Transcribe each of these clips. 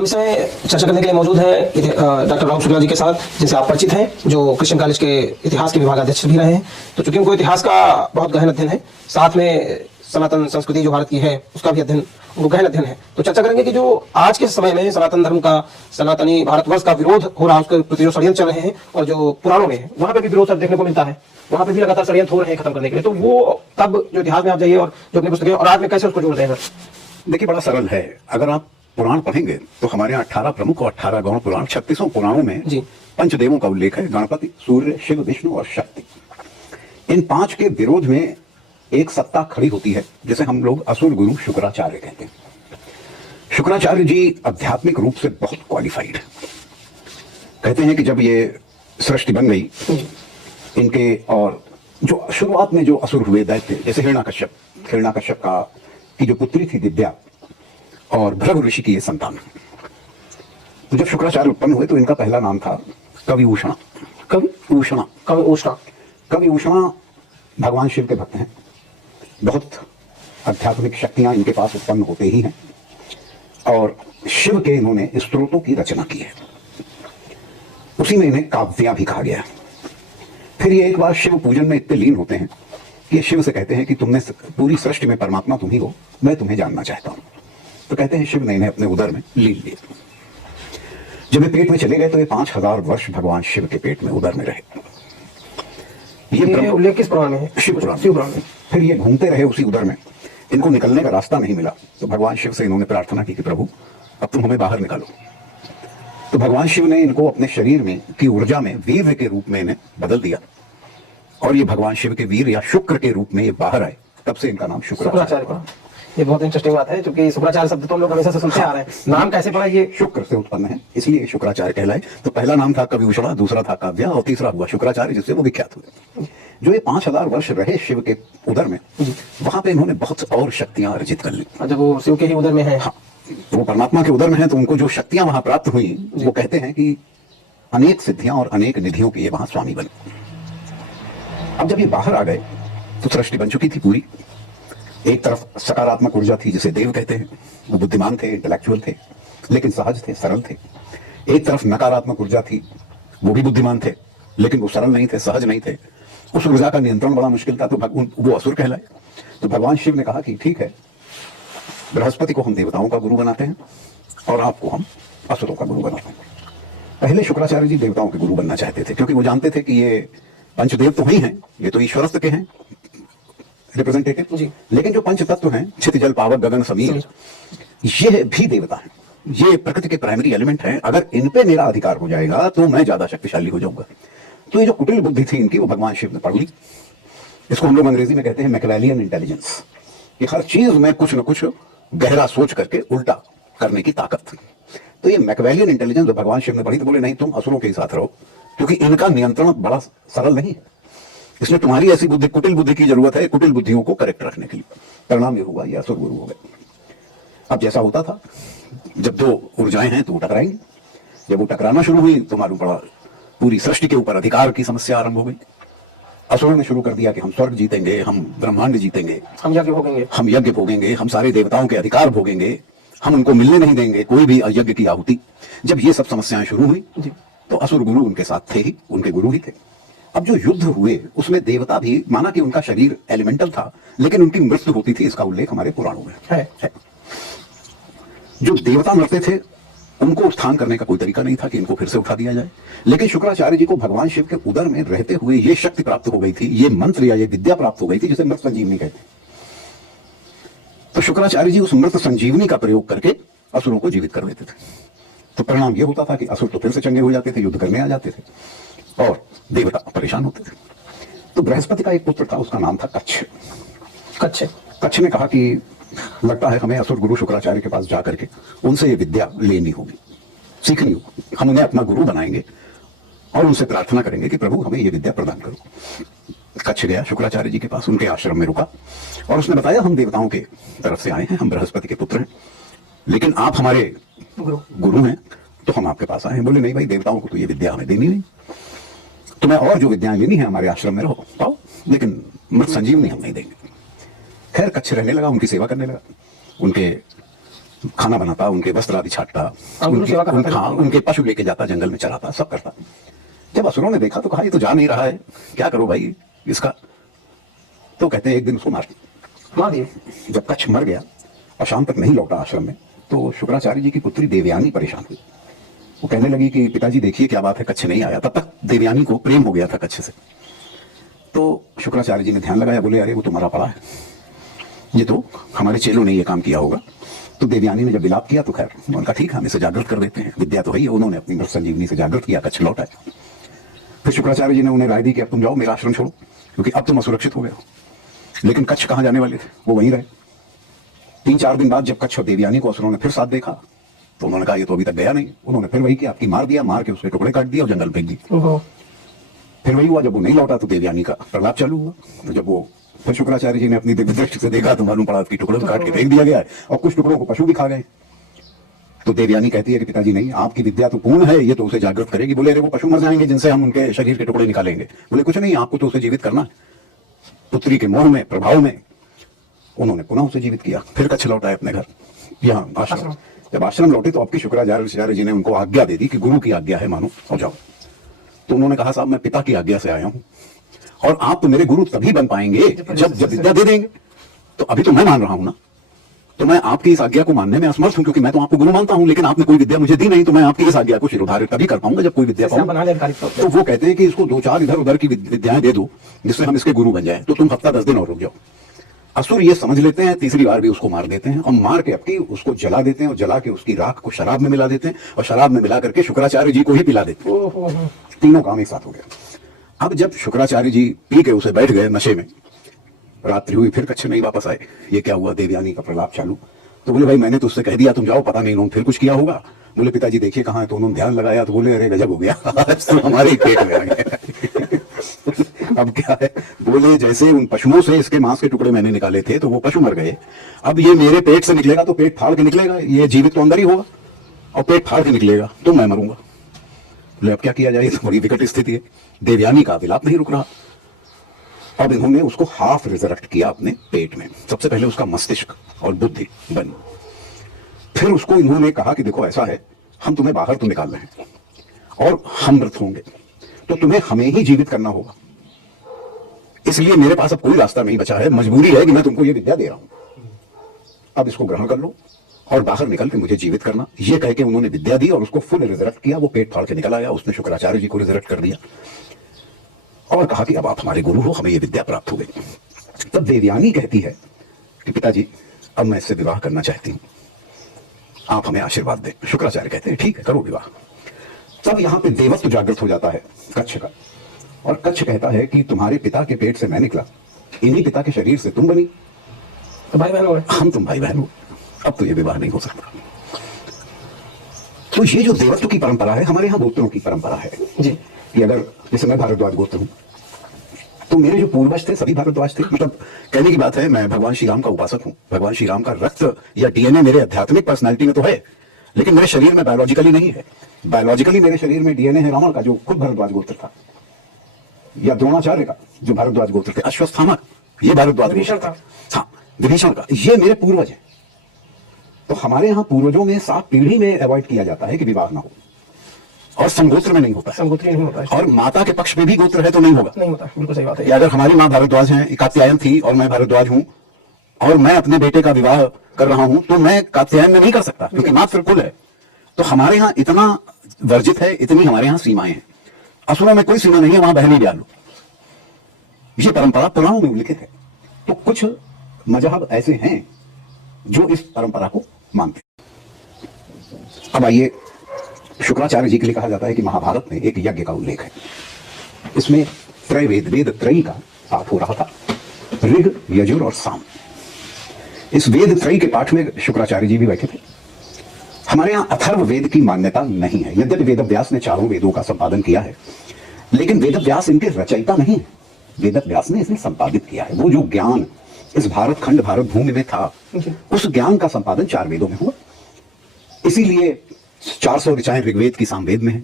हम इसमें चर्चा करने के लिए मौजूद हैं डॉक्टर राहुल शुक्ला जी के साथ, जिनसे आप परिचित हैं, जो क्रिश्चियन कॉलेज के इतिहास के विभागाध्यक्ष भी रहे हैं। तो चूंकि उनको इतिहास का बहुत गहन अध्ययन है, साथ में सनातन संस्कृति जो भारत की है उसका भी अध्ययन, उनको गहन अध्ययन है। तो चर्चा करेंगे कि जो आज के समय में सनातन धर्म का, सनातनी भारतवर्ष का विरोध हो रहा है, उसके प्रति जो षड्यंत्र चल रहे हैं, और जो पुराणों में है वहां पे भी विरोध देखने को मिलता है, वहां पे भी लगातार षड्यंत्र हो रहे हैं खत्म करने के लिए। तो वो तब जो इतिहास में आप जाइए और जो अपनी पुस्तकें और आज में कैसे उसको जोड़ते हैं? देखिए, बड़ा सरल है। अगर आप पुराण पढ़ेंगे तो हमारे यहाँ 18 प्रमुख और 18 गौण पुराण, 36 पुराणों में पंचदेवों का उल्लेख है। गणपति, सूर्य, शिव, विष्णु और शक्ति। इन 5 के विरोध में एक सत्ता खड़ी होती है जिसे हम लोग असुर गुरु शुक्राचार्य कहते हैं। शुक्राचार्य जी आध्यात्मिक रूप से बहुत क्वालिफाइड है। कहते हैं कि जब ये सृष्टि बन गई इनके, और जो शुरुआत में जो असुर हुए दैत्य, जैसे हिरण्याकश्यप का की जो पुत्री थी दिव्या, और भृगु ऋषि की ये संतान, तो जब शुक्राचार्य उत्पन्न हुए तो इनका पहला नाम था कविभूषण। कविभूषण भगवान शिव के भक्त हैं। बहुत आध्यात्मिक शक्तियां इनके पास उत्पन्न होते ही हैं, और शिव के इन्होंने स्तोत्रों की रचना की है। उसी में इन्हें काव्या भी कहा गया। फिर ये एक बार शिव पूजन में इतने लीन होते हैं कि ये शिव से कहते हैं कि तुमने पूरी सृष्टि में परमात्मा तुम ही हो, मैं तुम्हें जानना चाहता हूं। तो कहते हैं शिव ने इन्हें अपने उदर में लीन लिया। जब ये पेट में चले गए तो ये 5000 वर्ष भगवान शिव के पेट में उदर में रहे। ये उल्लेख किस पुराण में है? शिव पुराण में। फिर ये घूमते रहे उसी उदर में, इनको निकलने का रास्ता नहीं मिला। तो भगवान शिव से इन्होंने प्रार्थना की कि प्रभु अब तुम हमें बाहर निकालो। तो भगवान शिव ने इनको अपने शरीर में की ऊर्जा में वीर के रूप में इन्हें बदल दिया, और ये भगवान शिव के वीर या शुक्र के रूप में ये बाहर आए। तब से इनका नाम शुक्राचार्य पड़ा। ये बहुत इंटरेस्टिंग बात है, क्योंकि शुक्राचार्य शब्द तो हम लोग हमेशा से सुनते आ रहे हैं। नाम कैसे पड़ा? ये शुक्र से उत्पन्न है, इसलिए शुक्राचार्य कहलाए। तो पहला नाम था कविभूषण, दूसरा था काव्या, और तीसरा हुआ शुक्राचार्य, जिससे वो विख्यात हुए। जो ये 5000 वर्ष रहे शिव के उदर में, वहां पे इन्होंने बहुत और शक्तियां अर्जित कर ली। जब वो शिव के ही उदर में है, हाँ, वो परमात्मा के उदर में है, तो उनको जो शक्तियां वहां प्राप्त हुई, वो कहते हैं कि अनेक सिद्धियां और अनेक निधियों के ये वहां स्वामी बने। अब जब ये बाहर आ गए तो सृष्टि बन चुकी थी पूरी। एक तरफ सकारात्मक ऊर्जा थी जिसे देव कहते हैं, वो बुद्धिमान थे, इंटेलेक्चुअल थे, लेकिन सहज थे, सरल थे। एक तरफ नकारात्मक ऊर्जा थी, वो भी बुद्धिमान थे, लेकिन वो सरल नहीं थे, सहज नहीं थे। उस ऊर्जा का नियंत्रण बड़ा मुश्किल था, तो वो असुर कहलाए। तो भगवान शिव ने कहा कि ठीक है, बृहस्पति को हम देवताओं का गुरु बनाते हैं और आपको हम असुरों का गुरु बनाते हैं। पहले शुक्राचार्य जी देवताओं के गुरु बनना चाहते थे, क्योंकि वो जानते थे कि ये पंचदेव तो वही हैं, ये तो ईश्वरस्थ के हैं रिप्रेजेंटेटिव, लेकिन जो पंच तत्व हैं, क्षिति जल पावक गगन समीर, ये भी देवता हैं। ये प्रकृति के प्राइमरी एलिमेंट हैं। अगर इन पे मेरा अधिकार हो जाएगा तो मैं ज्यादा शक्तिशाली हो जाऊंगा। तो ये जो कुटिल बुद्धि थी इनकी, वो भगवान शिव ने पढ़ ली। इसको हम लोग अंग्रेजी में कहते हैं मैकियावेलियन इंटेलिजेंस, कि हर चीज में कुछ न कुछ गहरा सोच करके उल्टा करने की ताकत। तो ये मैकियावेलियन इंटेलिजेंस जो भगवान शिव ने पढ़ी, तो बोले नहीं, तुम असुरों के साथ रहो, क्योंकि इनका नियंत्रण बड़ा सरल नहीं है। इसमें तुम्हारी ऐसी बुद्धि, कुटिल बुद्धि की जरूरत है, कुटिल बुद्धियों को करेक्ट रखने के लिए। परिणाम ये हुआ, ये असुर गुरु हो गए। अब जैसा होता था, जब दो ऊर्जाएं हैं तो वो टकराएंगे। जब वो टकराना शुरू हुई तो मालूम पड़ा पूरी सृष्टि के ऊपर अधिकार की समस्या आरंभ हो गई। असुरों ने शुरू कर दिया कि हम स्वर्ग जीतेंगे, हम ब्रह्मांड जीतेंगे, हम यज्ञ भोगेंगे, हम सारे देवताओं के अधिकार भोगेंगे, हम उनको मिलने नहीं देंगे कोई भी यज्ञ की आहुति। जब ये सब समस्याएं शुरू हुई तो असुर गुरु उनके साथ थे ही, उनके गुरु ही थे। अब जो युद्ध हुए उसमें देवता भी, माना कि उनका शरीर एलिमेंटल था, लेकिन उनकी मृत्यु होती थी, इसका उल्लेख हमारे पुराणों में है। जो देवता मरते थे उनको उत्थान करने का कोई तरीका नहीं था कि इनको फिर से उठा दिया जाए। लेकिन शुक्राचार्य जी को भगवान शिव के उदर में रहते हुए ये शक्ति प्राप्त हो गई थी, ये मंत्र या ये विद्या प्राप्त हो गई थी, जिसे मृत संजीवनी कहते हैं। तो शुक्राचार्य जी उस मृत संजीवनी का प्रयोग करके असुरों को जीवित कर देते थे। तो परिणाम यह होता था कि असुर तो फिर से चंगे हो जाते थे, युद्ध करने आ जाते थे, और देवता परेशान होते थे। तो बृहस्पति का एक पुत्र था, उसका नाम था कच्छ ने कहा कि लगता है हमें असुर गुरु शुक्राचार्य के पास जाकर के उनसे ये विद्या लेनी होगी, सीखनी होगी। हम उन्हें अपना गुरु बनाएंगे और उनसे प्रार्थना करेंगे कि प्रभु हमें ये विद्या प्रदान करो। कच्छ गया शुक्राचार्य जी के पास, उनके आश्रम में रुका, और उसने बताया हम देवताओं के तरफ से आए हैं, हम बृहस्पति के पुत्र हैं, लेकिन आप हमारे गुरु हैं, तो हम आपके पास आए हैं। बोले नहीं भाई, देवताओं को तो ये विद्या हमें देनी नहीं, तुम्हें और जो विद्याएं लेनी है हमारे आश्रम में रहो, पाओ, लेकिन मृत संजीवनी हम नहीं देंगे। खैर कच्छ रहने लगा, उनकी सेवा करने लगा, उनके खाना बनाता, उनके वस्त्र आदि छाटता, गुरु सेवा का हाथ हाँ, उनके पशु लेके जाता, जंगल में चराता, सब करता। जब असुरों ने देखा तो कहा ये तो जा नहीं रहा है, क्या करो भाई इसका। तो कहते हैं एक दिन उसको मार दिए। जब कच्छ मर गया और शाम तक नहीं लौटा आश्रम में, तो शुक्राचार्य जी की पुत्री देवयानी परेशान हुई। वो कहने लगी कि पिताजी देखिए क्या बात है, कच्छ नहीं आया। तब तक देवयानी को प्रेम हो गया था कच्छ से। तो शुक्राचार्य जी ने ध्यान लगाया, बोले अरे वो तो मरा पड़ा है, ये तो हमारे चेलों ने ये काम किया होगा। तो देवयानी ने जब विलाप किया तो खैर उनका ठीक है, हम इसे जागृत कर देते हैं, विद्या तो है ही। उन्होंने अपनी मृत संजीवनी से जागृत किया, कच्छ लौटा। फिर शुक्राचार्य जी ने उन्हें राय दी कि अब तुम जाओ, मेरा आश्रम छोड़ो, क्योंकि अब तुम असुरक्षित हो गए हो। लेकिन कच्छ कहाँ जाने वाले थे, वो वहीं रहे। 3-4 दिन बाद जब कच्छ और देवयानी को असुरों ने फिर साथ देखा तो उन्होंने कहा ये तो अभी तक गया नहीं। उन्होंने फिर वही किया, आपकी मार दिया, मार के उसके टुकड़े काट दिए और जंगल फेंक दिए। फिर वही हुआ, जब वो नहीं लौटा तो देवयानी का प्रलाप चालू हुआ। तो जब वो फिर शुक्राचार्य जी ने अपनी दिव्य दृष्टि से देखा तो मालूम पड़ा कि टुकड़ों को काट के फेंक दिया गया है और कुछ टुकड़ों को पशु भी खा गए। तो देवयानी कहती है कि पिताजी नहीं, आपकी विद्या तो पूर्ण है, ये तो उसे जागृत करेगी। बोले अरे वो पशु मर जाएंगे जिनसे हम उनके शरीर के टुकड़े निकालेंगे। बोले कुछ नहीं, आपको तो उसे जीवित करना है। पुत्री के मोह में, प्रभाव में उन्होंने पुनः उसे जीवित किया। फिर कच्छ लौटा अपने घर, यहाँ आश्रम। जब आश्रम लौटे तो आपकी शुक्राचार्य जी ने उनको आज्ञा दे दी कि गुरु की आज्ञा है, मानो हो जाओ। तो उन्होंने कहा साहब मैं पिता की आज्ञा से आया हूं और आप तो मेरे गुरु तभी बन पाएंगे जब विद्या दे देंगे। तो अभी तो मैं मान रहा हूं ना, तो मैं आपकी इस आज्ञा को मानने में असमर्थ हूं, क्योंकि मैं तो आपको गुरु मानता हूं, लेकिन आपने कोई विद्या मुझे दी नहीं। तो मैं आपकी इस आज्ञा को शिरोधारित तभी कर पाऊंगा जब कोई विद्या पाऊंगा। तो वो कहते हैं कि इसको 2-4 इधर उधर की विद्याएं दे दो जिससे हम इसके गुरु बन जाए, तो तुम हफ्ता 10 दिन और रुक जाओ। असुर ये समझ लेते हैं, तीसरी बार भी उसको मार देते हैं और मार के अपनी उसको जला देते हैं और जला के उसकी राख को शराब में मिला देते हैं और शराब में मिला करके शुक्राचार्य जी को ही पिला देते हैं। तीनों काम एक साथ हो गया। अब जब शुक्राचार्य जी पी के उसे बैठ गए नशे में, रात्रि हुई, फिर कच्छ नहीं वापस आए। ये क्या हुआ, देवयानी का प्रलाप चालू। तो बोले भाई मैंने तो उससे कह दिया तुम जाओ, पता नहीं उन्होंने फिर कुछ किया होगा। बोले पिताजी देखिए कहाँ है। तो उन्होंने ध्यान लगाया तो बोले अरे गजब हो गया, आज तो हमारे ही पेट में आ गया। अब क्या है, बोले जैसे उन पशुओं से इसके मांस के टुकड़े मैंने निकाले थे तो वो पशु मर गए, अब ये मेरे पेट से निकलेगा तो पेट फाड़ के निकलेगा, ये जीवित तो अंदर ही होगा और पेट फाड़ के निकलेगा तो मैं मरूंगा। बोले अब क्या किया जाए, तो बड़ी विकट स्थिति है। देवयानी का विलाप नहीं रुक रहा। अब इन्होंने उसको हाफ रिजरेक्ट किया अपने पेट में। सबसे पहले उसका मस्तिष्क और बुद्धि बनी। फिर उसको इन्होंने कहा कि देखो ऐसा है, हम तुम्हें बाहर तो निकाल रहे हैं और हम मृत होंगे तो तुम्हें हमें ही जीवित करना होगा, इसलिए मेरे पास अब कोई रास्ता नहीं बचा है, मजबूरी है कि मैं तुमको ये विद्या दे रहा हूं, अब इसको ग्रहण कर लो और बाहर निकल के मुझे जीवित करना। ये कह के उन्होंने विद्या दी और उसको फुल रिजरेक्ट किया। वो पेट फाड़ के निकल आया, उसने शुक्राचार्य जी को रिजरेक्ट कर दिया और कहा कि अब आप हमारे गुरु हो, हमें ये विद्या प्राप्त हो गई। तब देवयानी कहती है कि पिताजी अब मैं इससे विवाह करना चाहती हूं, आप हमें आशीर्वाद दें। शुक्राचार्य कहते हैं ठीक है करो विवाह। तब यहां पे देवत्व जागृत हो जाता है कच्छ का, और कच्छ कहता है कि तुम्हारे पिता के पेट से मैं निकला, इन्हीं पिता के शरीर से तुम बनी, तो भाई बहन हो गए, हम तुम भाई बहन हो, अब तो ये विवाह नहीं हो सकता। तो ये जो देवत्व की परंपरा है, हमारे यहां गोत्रों की परंपरा है जी, कि अगर जैसे मैं भारद्वाज गोत्र हूं तो मेरे जो पूर्वज थे सभी भारद्वाज थे। मतलब कहने की बात है, मैं भगवान श्री राम का उपासक हूं, भगवान श्री राम का रक्त या डीएनए मेरे आध्यात्मिक पर्सनालिटी में तो है, लेकिन मेरे शरीर में बायोलॉजिकली नहीं है। बायोलॉजिकली मेरे शरीर में डीएनए है रावण का जो खुद भारद्वाज गोत्र था, या द्रोणाचार्य का जो भारद्वाज गोत्र थे, अश्वत्थामा ये भारद्वाज गोत्र था, हाँ विभीषण का, ये मेरे पूर्वज है। तो हमारे यहाँ पूर्वजों में 7 पीढ़ी में अवॉइड किया जाता है कि विवाह ना हो, और संगोत्र में नहीं होता है, संगोत्री नहीं होता है, और माता के पक्ष में भी गोत्र है तो नहीं होगा, नहीं होता, बिल्कुल सही बात है। या अगर हमारी माँ भारद्वाज है, कात्यायन थी और मैं भारद्वाज हूं और मैं अपने बेटे का विवाह कर रहा हूं तो मैं कात्यायन में नहीं कर सकता क्योंकि माँ फिर कुल है। तो हमारे यहाँ इतना वर्जित है, इतनी हमारे यहाँ सीमाएं हैं। असुरों में कोई सीमा नहीं है, वहां बहनी ब्याह लो, ये परंपरा पुराणों में उल्लिखित है। तो कुछ मजहब ऐसे हैं जो इस परंपरा को मानते हैं। अब आइए, शुक्राचार्य जी के लिए कहा जाता है कि महाभारत में एक यज्ञ का उल्लेख है, इसमें त्रैवेद, वेद त्रयी का पाठ हो रहा था, ऋग, यजुर और साम। इस वेद त्रयी के पाठ में शुक्राचार्य जी भी बैठे थे। हमारे यहाँ अथर्व वेद की मान्यता नहीं है, यद्यपि वेदव्यास ने 4 वेदों का संपादन किया है, लेकिन वेदव्यास इनके रचयिता नहीं है, वेदव्यास ने इसे संपादित किया है। वो जो ज्ञान इस भारत खंड, भारत भूमि में था, उस ज्ञान का संपादन 4 वेदों में हुआ। इसीलिए 400 ऋचाएं ऋग्वेद की सामवेद में है,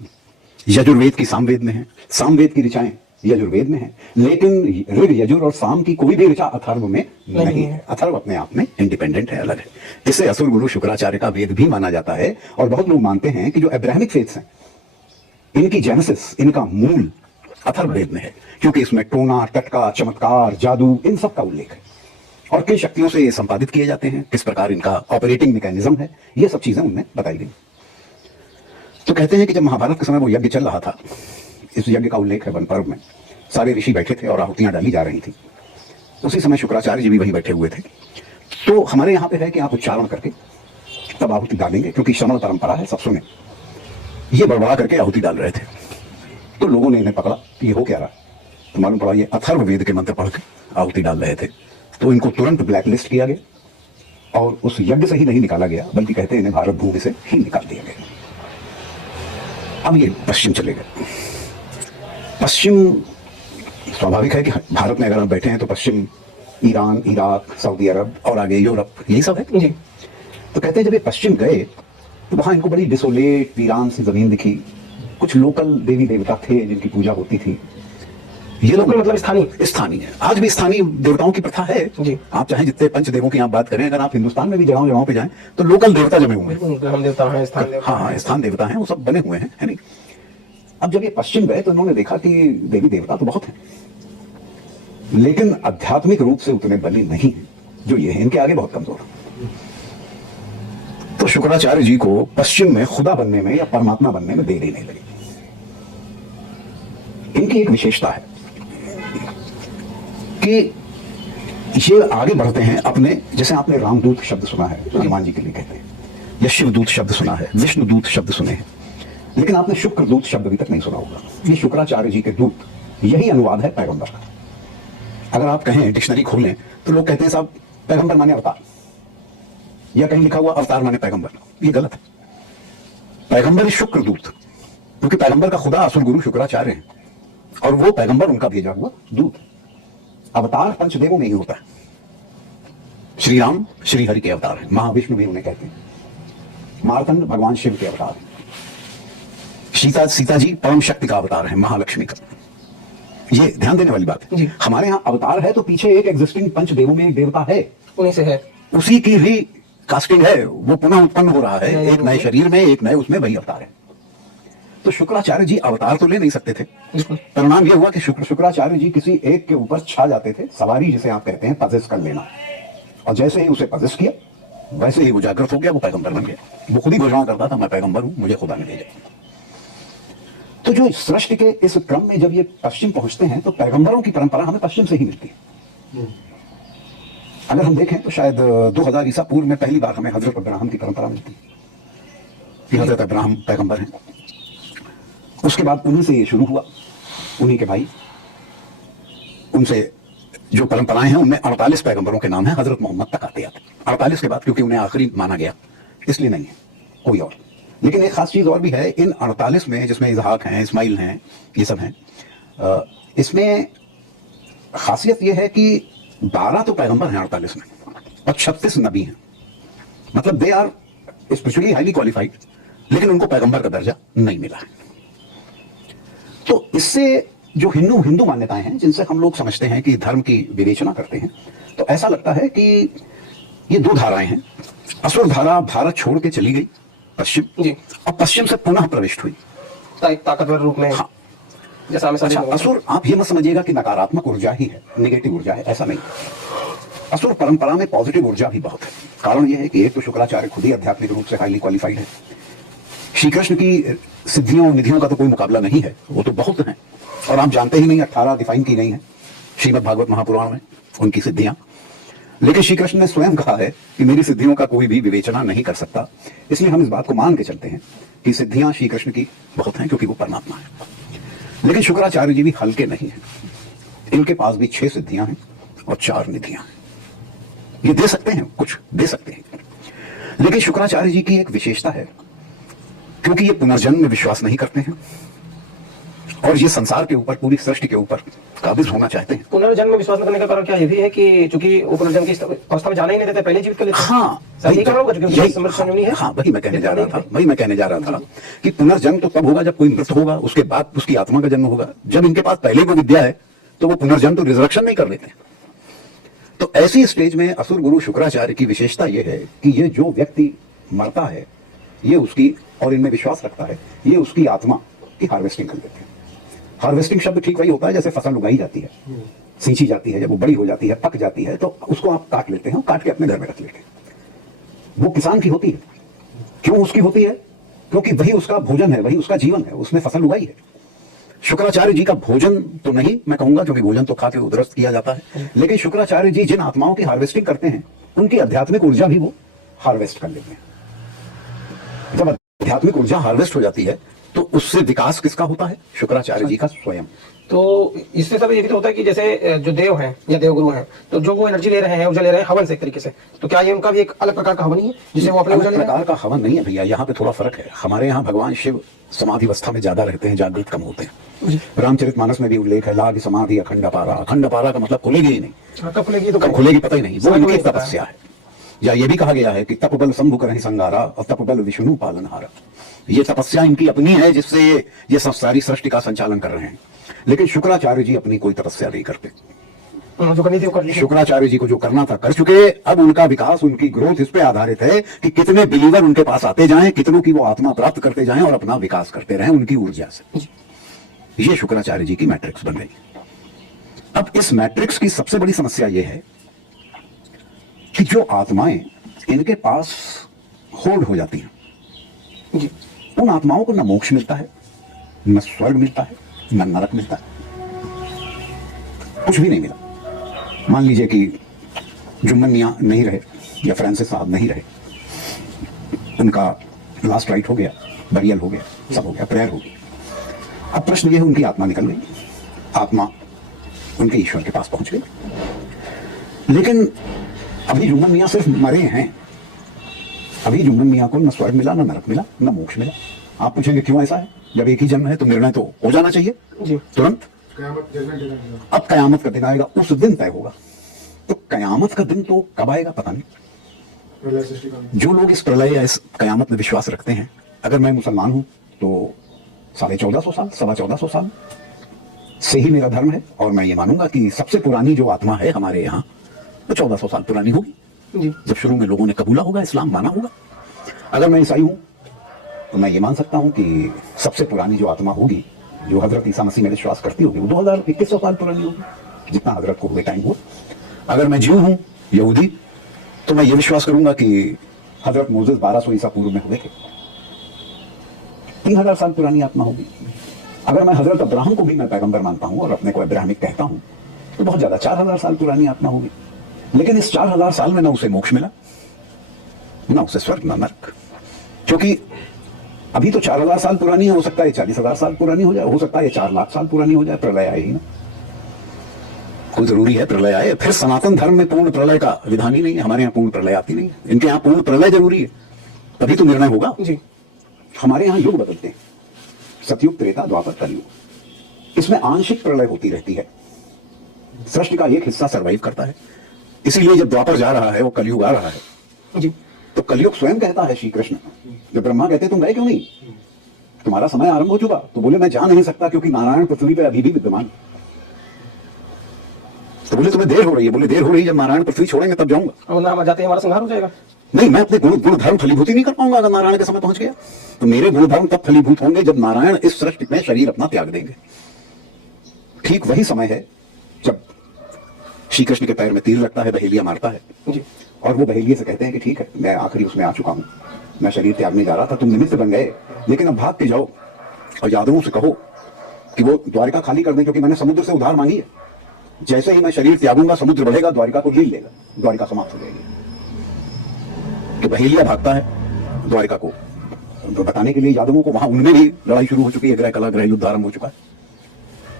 यजुर्वेद की सामवेद में है, सामवेद की ऋचाएं यजुर्वेद में है, लेकिन ऋग, यजुर और साम की कोई भी ऋचा अथर्व में नहीं है। अथर्व अपने आप में इंडिपेंडेंट है, अलग है। इससे असुर गुरु शुक्राचार्य का वेद भी माना जाता है। और बहुत लोग मानते हैं कि जो अब्राहमिक फेथ्स हैं, इनकी जेनेसिस, इनका मूल अथर्व वेद में है, क्योंकि इसमें टोना, टटका, चमत्कार, जादू, इन सब का उल्लेख है और किन शक्तियों से ये संपादित किए जाते हैं, किस प्रकार इनका ऑपरेटिंग मैकेनिज्म है, ये सब चीजें उनमें बताई गई। तो कहते हैं कि जब महाभारत के समय वो यज्ञ चल रहा था, इस यज्ञ का उल्लेख है वन पर्व में, सारे ऋषि बैठे थे और आहुतियां डाली जा रही थी। उसी समय शुक्राचार्य जी भी वहीं बैठे हुए थे। तो हमारे यहाँ पे है कि आप उच्चारण करके तब आहुति डालेंगे, क्योंकि श्रवण परंपरा है, सब सुने। ये बड़बड़ा करके आहुति डाल रहे थे, तो लोगों ने इन्हें पकड़ा कि ये हो क्या रहा, तो मालूम पड़ा ये अथर्व वेद के मंत्र पढ़ के आहुति डाल रहे थे। तो इनको तुरंत ब्लैकलिस्ट किया गया और उस यज्ञ से ही नहीं निकाला गया, बल्कि कहते हैं इन्हें भारत भूमि से ही निकाल दिया गया। अब ये पश्चिम चले गए। पश्चिम स्वाभाविक है कि भारत में अगर हम बैठे हैं तो पश्चिम ईरान, इराक, सऊदी अरब और आगे यूरोप, यही सब है जी। तो कहते हैं जब ये पश्चिम गए तो वहां इनको बड़ी डिसोलेट, वीरान सी जमीन दिखी। कुछ लोकल देवी देवता थे जिनकी पूजा होती थी। ये लोकल मतलब स्थानीय है। आज भी स्थानीय देवताओं की प्रथा है जी। आप चाहे जितने पंचदेवों की आप बात करें, अगर आप हिंदुस्तान में भी जगहों जगहों पे जाएं तो लोकल देवता जमे हुए हैं, हम देवता हैं, स्थान देवता। हाँ, स्थान देवता हैं, वो सब बने हुए हैं, है नहीं। अब जब ये पश्चिम गए तो इन्होंने देखा कि देवी देवता तो बहुत हैं, लेकिन आध्यात्मिक रूप से उतने बली नहीं है जो ये है, इनके आगे बहुत कमजोर। तो शुक्राचार्य जी को पश्चिम में खुदा बनने में या परमात्मा बनने में देरी नहीं लगी। इनकी एक विशेषता है कि ये आगे बढ़ते हैं अपने, जैसे आपने रामदूत शब्द सुना है, जो हनुमान जी के लिए कहते हैं, या शिवदूत शब्द सुना है, विष्णुदूत शब्द सुने हैं, लेकिन आपने शुक्रदूत शब्द अभी तक नहीं सुना होगा। ये शुक्राचार्य जी के दूत, यही अनुवाद है पैगंबर का। अगर आप कहें, डिक्शनरी खोलें, तो लोग कहते हैं साहब पैगंबर माने अवतार, या कहीं लिखा हुआ अवतार माने पैगंबर। ये गलत है। पैगंबर शुक्रदूत, क्योंकि पैगंबर का खुदा असुर गुरु शुक्राचार्य है और वो पैगंबर उनका भेजा हुआ दूत। अवतार पंचदेवों में ही होता है। श्री राम श्री हरि के अवतार हैं, महाविष्णु भी उन्हें कहते हैं। मार्तंड भगवान शिव के अवतार हैं। सीता जी परम शक्ति का अवतार है, महालक्ष्मी का। ये ध्यान देने वाली बात है। हमारे यहाँ अवतार है तो पीछे एक एग्जिस्टिंग पंचदेवों में एक देवता है, उन्हीं से है, उसी की रिकास्टिंग है, वो पुनः उत्पन्न हो रहा है एक नए शरीर में, एक नए उसमें, वही अवतार है। तो शुक्राचार्य जी अवतार तो ले नहीं सकते थे। परिणाम यह हुआ कि शुक्राचार्य जी किसी एक के ऊपर छा जाते थे, सवारी जिसे आप कहते हैं, पजेस कर लेना। और जैसे ही उसे पजेस किया, वैसे ही वो जागृत हो गया, वो पैगंबर बन गया। वो खुद ही घोषणा करता था, मैं पैगंबर हूं, मुझे खुदा ने भेजा। तो जो सृष्टि के इस क्रम में जब ये पश्चिम पहुंचते हैं, तो पैगंबरों की परंपरा हमें पश्चिम से ही मिलती है। अगर हम देखें तो शायद 2000 ईसा पूर्व में पहली बार हमें हजरत अब्राहम की परंपरा मिलती है कि हजरत अब्राहम पैगंबर हैं। उसके बाद उन्हीं से ये शुरू हुआ, उन्हीं के भाई, उनसे जो परंपराएं हैं उनमें 48 पैगंबरों के नाम हैं, हजरत मोहम्मद तक आते आते 48 के बाद, क्योंकि उन्हें आखिरी माना गया इसलिए नहीं है कोई और। लेकिन एक खास चीज और भी है इन 48 में, जिसमें इजहाक हैं, इस्माइल हैं, ये सब हैं। इसमें खासियत यह है कि 12 तो पैगंबर हैं 48 में और 36 नबी हैं। मतलब they are spiritually highly qualified, लेकिन उनको पैगंबर का दर्जा नहीं मिला है। तो इससे जो हिंदू मान्यताएं हैं, जिनसे हम लोग समझते हैं कि धर्म की विवेचना करते हैं, तो ऐसा लगता है कि ये दो धाराएं हैं। असुर धारा भारत छोड़ के चली गई पश्चिम जी, और पश्चिम से पुनः प्रविष्ट हुई एक ताकतवर रूप में। हाँ, जैसा अच्छा, असुर आप ये मत समझिएगा कि नकारात्मक ऊर्जा ही है, नेगेटिव ऊर्जा है, ऐसा नहीं। असुर परंपरा में पॉजिटिव ऊर्जा भी बहुत है। कारण यह है कि एक तो शुक्राचार्य खुद ही आध्यात्मिक रूप से हाईली क्वालिफाइड है। श्री कृष्ण की सिद्धियों निधियों का तो कोई मुकाबला नहीं है, वो तो बहुत हैं और आप जानते ही नहीं, 18 डिफाइन की नहीं है श्रीमद् भागवत महापुराण में उनकी सिद्धियां। लेकिन श्री कृष्ण ने स्वयं कहा है कि मेरी सिद्धियों का कोई भी विवेचना नहीं कर सकता। इसलिए हम इस बात को मान के चलते हैं कि सिद्धियां श्री कृष्ण की बहुत हैं, क्योंकि वो परमात्मा है। लेकिन शुक्राचार्य जी भी हल्के नहीं है। इनके पास भी 6 सिद्धियां हैं और 4 निधियां हैं। ये दे सकते हैं, कुछ दे सकते हैं। लेकिन शुक्राचार्य जी की एक विशेषता है, क्योंकि ये पुनर्जन्म में विश्वास नहीं करते हैं, और ये संसार के ऊपर, पूरी सृष्टि के ऊपर काबिज होना चाहते हैं। पुनर्जन्म में विश्वास न करने का कारण क्या ये भी है कि चूंकि वो पुनर्जन्म की अवस्था में जाना ही नहीं देते, पहले जीवित कर लेते हैं? हाँ, सही कारण होगा, क्योंकि यही- समृद्ध संजीवनी है। हाँ, वही मैं कहने जा रहा था कि पुनर्जन्म तो तब होगा जब कोई मृत होगा, उसके बाद उसकी आत्मा का जन्म होगा। जब इनके पास पहले वो विद्या है तो वो पुनर्जन्म तो रिजर्वेशन नहीं कर लेते। तो ऐसी स्टेज में असुर गुरु शुक्राचार्य की विशेषता यह है कि ये जो व्यक्ति मरता है, ये उसकी, और इनमें विश्वास रखता है, ये उसकी आत्मा की हार्वेस्टिंग कर देते हैं। हार्वेस्टिंग शब्द ठीक वही होता है जैसे फसल उगाई जाती है, सींची जाती है, जब वो बड़ी हो जाती है, पक जाती है, तो उसको आप काट लेते हैं, काट के अपने घर में रख लेते हैं। वो किसान की होती है। क्यों उसकी होती है? क्योंकि वही उसका भोजन है, वही उसका जीवन है, उसने फसल उगाई है। शुक्राचार्य जी का भोजन तो नहीं मैं कहूंगा, क्योंकि भोजन तो खा के उद्रस्त किया जाता है, लेकिन शुक्राचार्य जी जिन आत्माओं की हार्वेस्टिंग करते हैं, उनकी आध्यात्मिक ऊर्जा भी वो हार्वेस्ट कर लेते हैं। जब आध्यात्मिक ऊर्जा हार्वेस्ट हो जाती है तो उससे विकास किसका होता है? शुक्राचार्य जी का स्वयं। तो इससे सब ये भी तो होता है कि जैसे जो देव हैं या देवगुरु हैं, तो जो वो एनर्जी ले रहे हैं, ऊर्जा ले रहे हैं हवन से एक तरीके से, तो क्या ये उनका भी एक अलग प्रकार का हवन ही है जिससे वो अपने ऊर्जा ले रहे हैं? प्रकार का हवन नहीं है भैया, यहाँ पे थोड़ा फर्क है। हमारे यहाँ भगवान शिव समाधि अवस्था में ज्यादा रहते हैं, जागृत कम होते हैं। रामचरितमानस में भी उल्लेख है, लाग समाधि अखंड अपारा। अखंड अपारा का मतलब खुलेगी ही नहीं, कब खुलेगी तो कब खुलेगी पता ही नहीं, वो इनकी तपस्या है। या ये भी कहा गया है कि तप बल शंभु करहि संगारा और तप बल विष्णु पालनहारा। ये तपस्या इनकी अपनी है जिससे ये सारी सृष्टि का संचालन कर रहे हैं। लेकिन शुक्राचार्य जी अपनी कोई तपस्या नहीं करते। जो करनी थी वो कर ली। शुक्राचार्य जी को जो करना था कर चुके। अब उनका विकास, उनकी ग्रोथ इस पे आधारित है कि कितने बिलीवर उनके पास आते जाएं, कितनों की वो आत्मा प्राप्त करते जाएं और अपना विकास करते रहें उनकी ऊर्जा से। ये शुक्राचार्य जी की मैट्रिक्स बन गई। अब इस मैट्रिक्स की सबसे बड़ी समस्या यह है कि जो आत्माएं इनके पास होल्ड हो जाती हैं, जी। उन आत्माओं को न मोक्ष मिलता है, न स्वर्ग मिलता है, न नरक मिलता है, कुछ भी नहीं मिला। मान लीजिए कि जुम्मन मियां नहीं रहे या फ्रांसिस साहब नहीं रहे, उनका लास्ट राइट हो गया, बरियल हो गया, सब हो गया, प्रेयर हो गई। अब प्रश्न यह है, उनकी आत्मा निकल गई, आत्मा उनके ईश्वर के पास पहुंच गई। लेकिन अभी जुम्मन मियां सिर्फ मरे हैं। अभी जुम्मन मियां को न स्वर्ग मिला, न नरक मिला, न मोक्ष मिला। आप पूछेंगे क्यों ऐसा है? जब एक ही जन्म है तो निर्णय तो हो जाना चाहिए जी। तुरंत। अब कयामत का दिन आएगा, उस दिन तय होगा। तो कयामत का दिन तो कब आएगा पता नहीं। जो लोग इस प्रलय या इस कयामत में विश्वास रखते हैं, अगर मैं मुसलमान हूं तो 1450 साल, 1425 साल से ही मेरा धर्म है, और मैं ये मानूंगा कि सबसे पुरानी जो आत्मा है हमारे यहाँ वो 1400 साल पुरानी होगी, जब शुरू में लोगों ने कबूला होगा, इस्लाम माना होगा। अगर मैं ईसाई हूं तो मैं ये मान सकता हूं कि सबसे पुरानी जो आत्मा होगी, जो हजरत ईसा मसीह में विश्वास करती होगी, वो 2100 साल पुरानी होगी, जितना हजरत को हुए टाइम हुआ। अगर मैं ज्यू हूं, यहूदी, तो मैं ये विश्वास करूंगा कि हजरत मोसेस 1200 ईसा पूर्व में हुए थे, 3000 साल पुरानी आत्मा होगी। अगर मैं हजरत अब्राहम को भी मैं पैगंबर मानता हूं और अपने को अब्राहमिक कहता हूं, तो बहुत ज्यादा 4000 साल पुरानी आत्मा होगी। लेकिन इस 4000 साल में ना उसे मोक्ष मिला, ना उसे स्वर्ग, ना नरक। क्योंकि अभी तो 4000 साल पुरानी है, हो सकता है 40,000 साल पुरानी हो जाए, हो सकता है 4 लाख साल पुरानी हो जाए, प्रलय आए ही ना। कोई जरूरी है प्रलय आए? फिर सनातन धर्म में पूर्ण प्रलय का विधान ही नहीं है। हमारे यहाँ पूर्ण प्रलय आती नहीं है, इनके यहाँ पूर्ण प्रलय जरूरी है, तभी तो निर्णय होगा जी। हमारे यहाँ युग बदलते हैं, सतयुग, त्रेता, द्वापर, कलयुग। इसमें आंशिक प्रलय होती रहती है, सृष्टि का एक हिस्सा सर्वाइव करता है। इसीलिए जब द्वापर जा रहा है, वो कलयुग आ रहा है जी। तो कलयुग स्वयं कहता है श्री कृष्ण, जब ब्रह्मा कहते तुम गए क्यों नहीं, तुम्हारा समय आरंभ हो चुका, तो बोले मैं जा नहीं सकता क्योंकि नारायण पृथ्वी पे अभी भी विद्यमान। तो बोले तुम्हें देर हो रही है, बोले देर हो रही है, जब नारायण पृथ्वी छोड़ेंगे तब जाऊंगा। और ना हम जाते हैं हमारा संहार हो जाएगा। नहीं, मैं अपने गुण धर्म फलीभूति नहीं कर पाऊंगा अगर नारायण के समय पहुंच गया। तो मेरे गुण धर्म तब फलीभूत होंगे जब नारायण इस सृष्टि में शरीर अपना त्याग देंगे। ठीक वही समय है जब श्री कृष्ण के पैर में तीर लगता है, बहेलिया मारता है जी। और वो बहेलिए से कहते हैं कि ठीक है, मैं आखिरी उसमें आ चुका हूं, मैं शरीर त्यागने जा रहा था, तुम निमित्त बन गए, लेकिन अब भाग के जाओ और यादवों से कहो कि वो द्वारिका खाली कर दें, क्योंकि मैंने समुद्र से उधार मांगी है। जैसे ही मैं शरीर त्यागूंगा, समुद्र बढ़ेगा, द्वारिका को लील लेगा, द्वारिका समाप्त हो जाएगी। तो बहेलिया भागता है द्वारिका को बताने के लिए यादवों को, वहां उनमें भी लड़ाई शुरू हो चुकी है, ग्रह कला, ग्रह युद्ध आरंभ हो चुका है।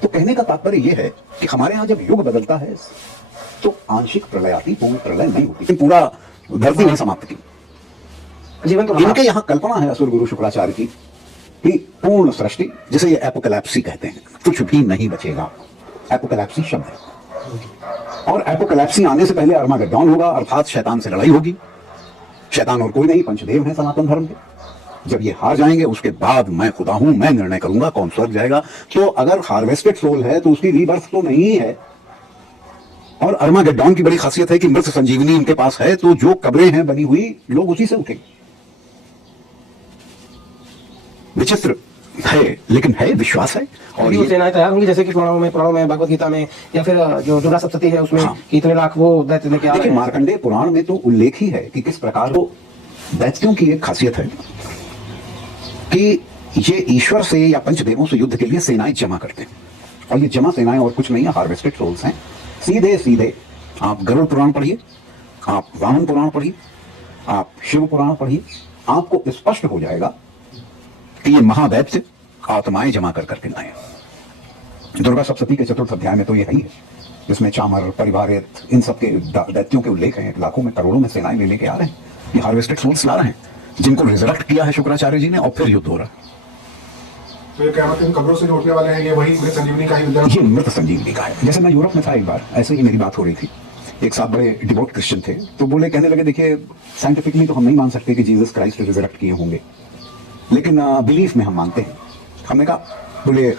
तो कहने का तात्पर्य यह है कि हमारे यहाँ जब युग बदलता है तो आंशिक प्रलय आती, पूर्ण प्रलय नहीं होती, पूरा धरती नहीं समाप्त की। जीवन तो इनके यहाँ कल्पना है असुर गुरु शुक्राचार्य की कि पूर्ण सृष्टि, जिसे ये एपोकैलिप्सी कहते हैं, कुछ भी नहीं बचेगा। एपोकैलिप्सी शब्द है। और एपोकैलिप्सी आने से पहले अर्मागेड्डोन होगा, अर्थात शैतान से लड़ाई होगी। शैतान और कोई नहीं, पंचदेव है सनातन धर्म के। जब ये हार जाएंगे उसके बाद मैं खुदा हूं, मैं निर्णय करूंगा कौन स्वर्ग जाएगा। तो अगर हार्वेस्टेड सोल है तो उसकी रीबर्थ तो नहीं है। और अर्मागेड्डोन की बड़ी खासियत है कि मृत संजीवनी इनके पास है, तो जो कब्रें हैं बनी हुई, लोग उसी से उठेंगे। विचित्र है, लेकिन है, विश्वास है। और ये सेनाएं तैयार होंगी, जैसे कि पुराणों में भगवत गीता में, या फिर जो दुर्गा सप्तती है उसमें कि इतने लाख वो दैत्य लेके आ रहे देखिए, हैं। मार्कंडेय पुराण में तो उल्लेख ही है कि किस प्रकार वो दैत्यों की एक खासियत है कि ये ईश्वर से या पंचदेवों से युद्ध के लिए सेनाएं जमा करते हैं। और ये जमा सेनाएं और कुछ नहीं है, हार्वेस्टेड सोल्स हैं। सीधे सीधे आप गरुड़ पुराण पढ़िए, आप वामन पुराण पढ़िए, आप शिव पुराण पढ़िए, आपको स्पष्ट हो जाएगा कि ये महादैत्य आत्माएं जमा कर करके लाए। दुर्गा सप्तती के 4th अध्याय में तो ये है, जिसमें चामर, परिवारित, इन सब के दैत्यों के उल्लेख हैं। लाखों में करोड़ों में सेनाएं लेके आ रहे हैं, ये हार्वेस्टेड सोल्स ला रहे हैं, जिनको रिजरेक्ट किया है शुक्राचार्य जी ने, और फिर युद्ध हो रहा है। तो ये क़यामत इन कब्रों से जो उठने वाले हैं, ये वही मृत संजीवनी का ही विद्या। ये मृत संजीवनी का है। जैसे मैं यूरोप में था एक बार, ऐसे ही मेरी बात हो रही थी, एक साथ बड़े डिवोट क्रिश्चियन थे, तो बोले, कहने लगे, देखिए साइंटिफिकली तो हम नहीं मान सकते कि जीसस क्राइस्ट रिजरेक्ट किए होंगे, लेकिन बिलीफ में हम मानते हैं। हमने कहा, बोले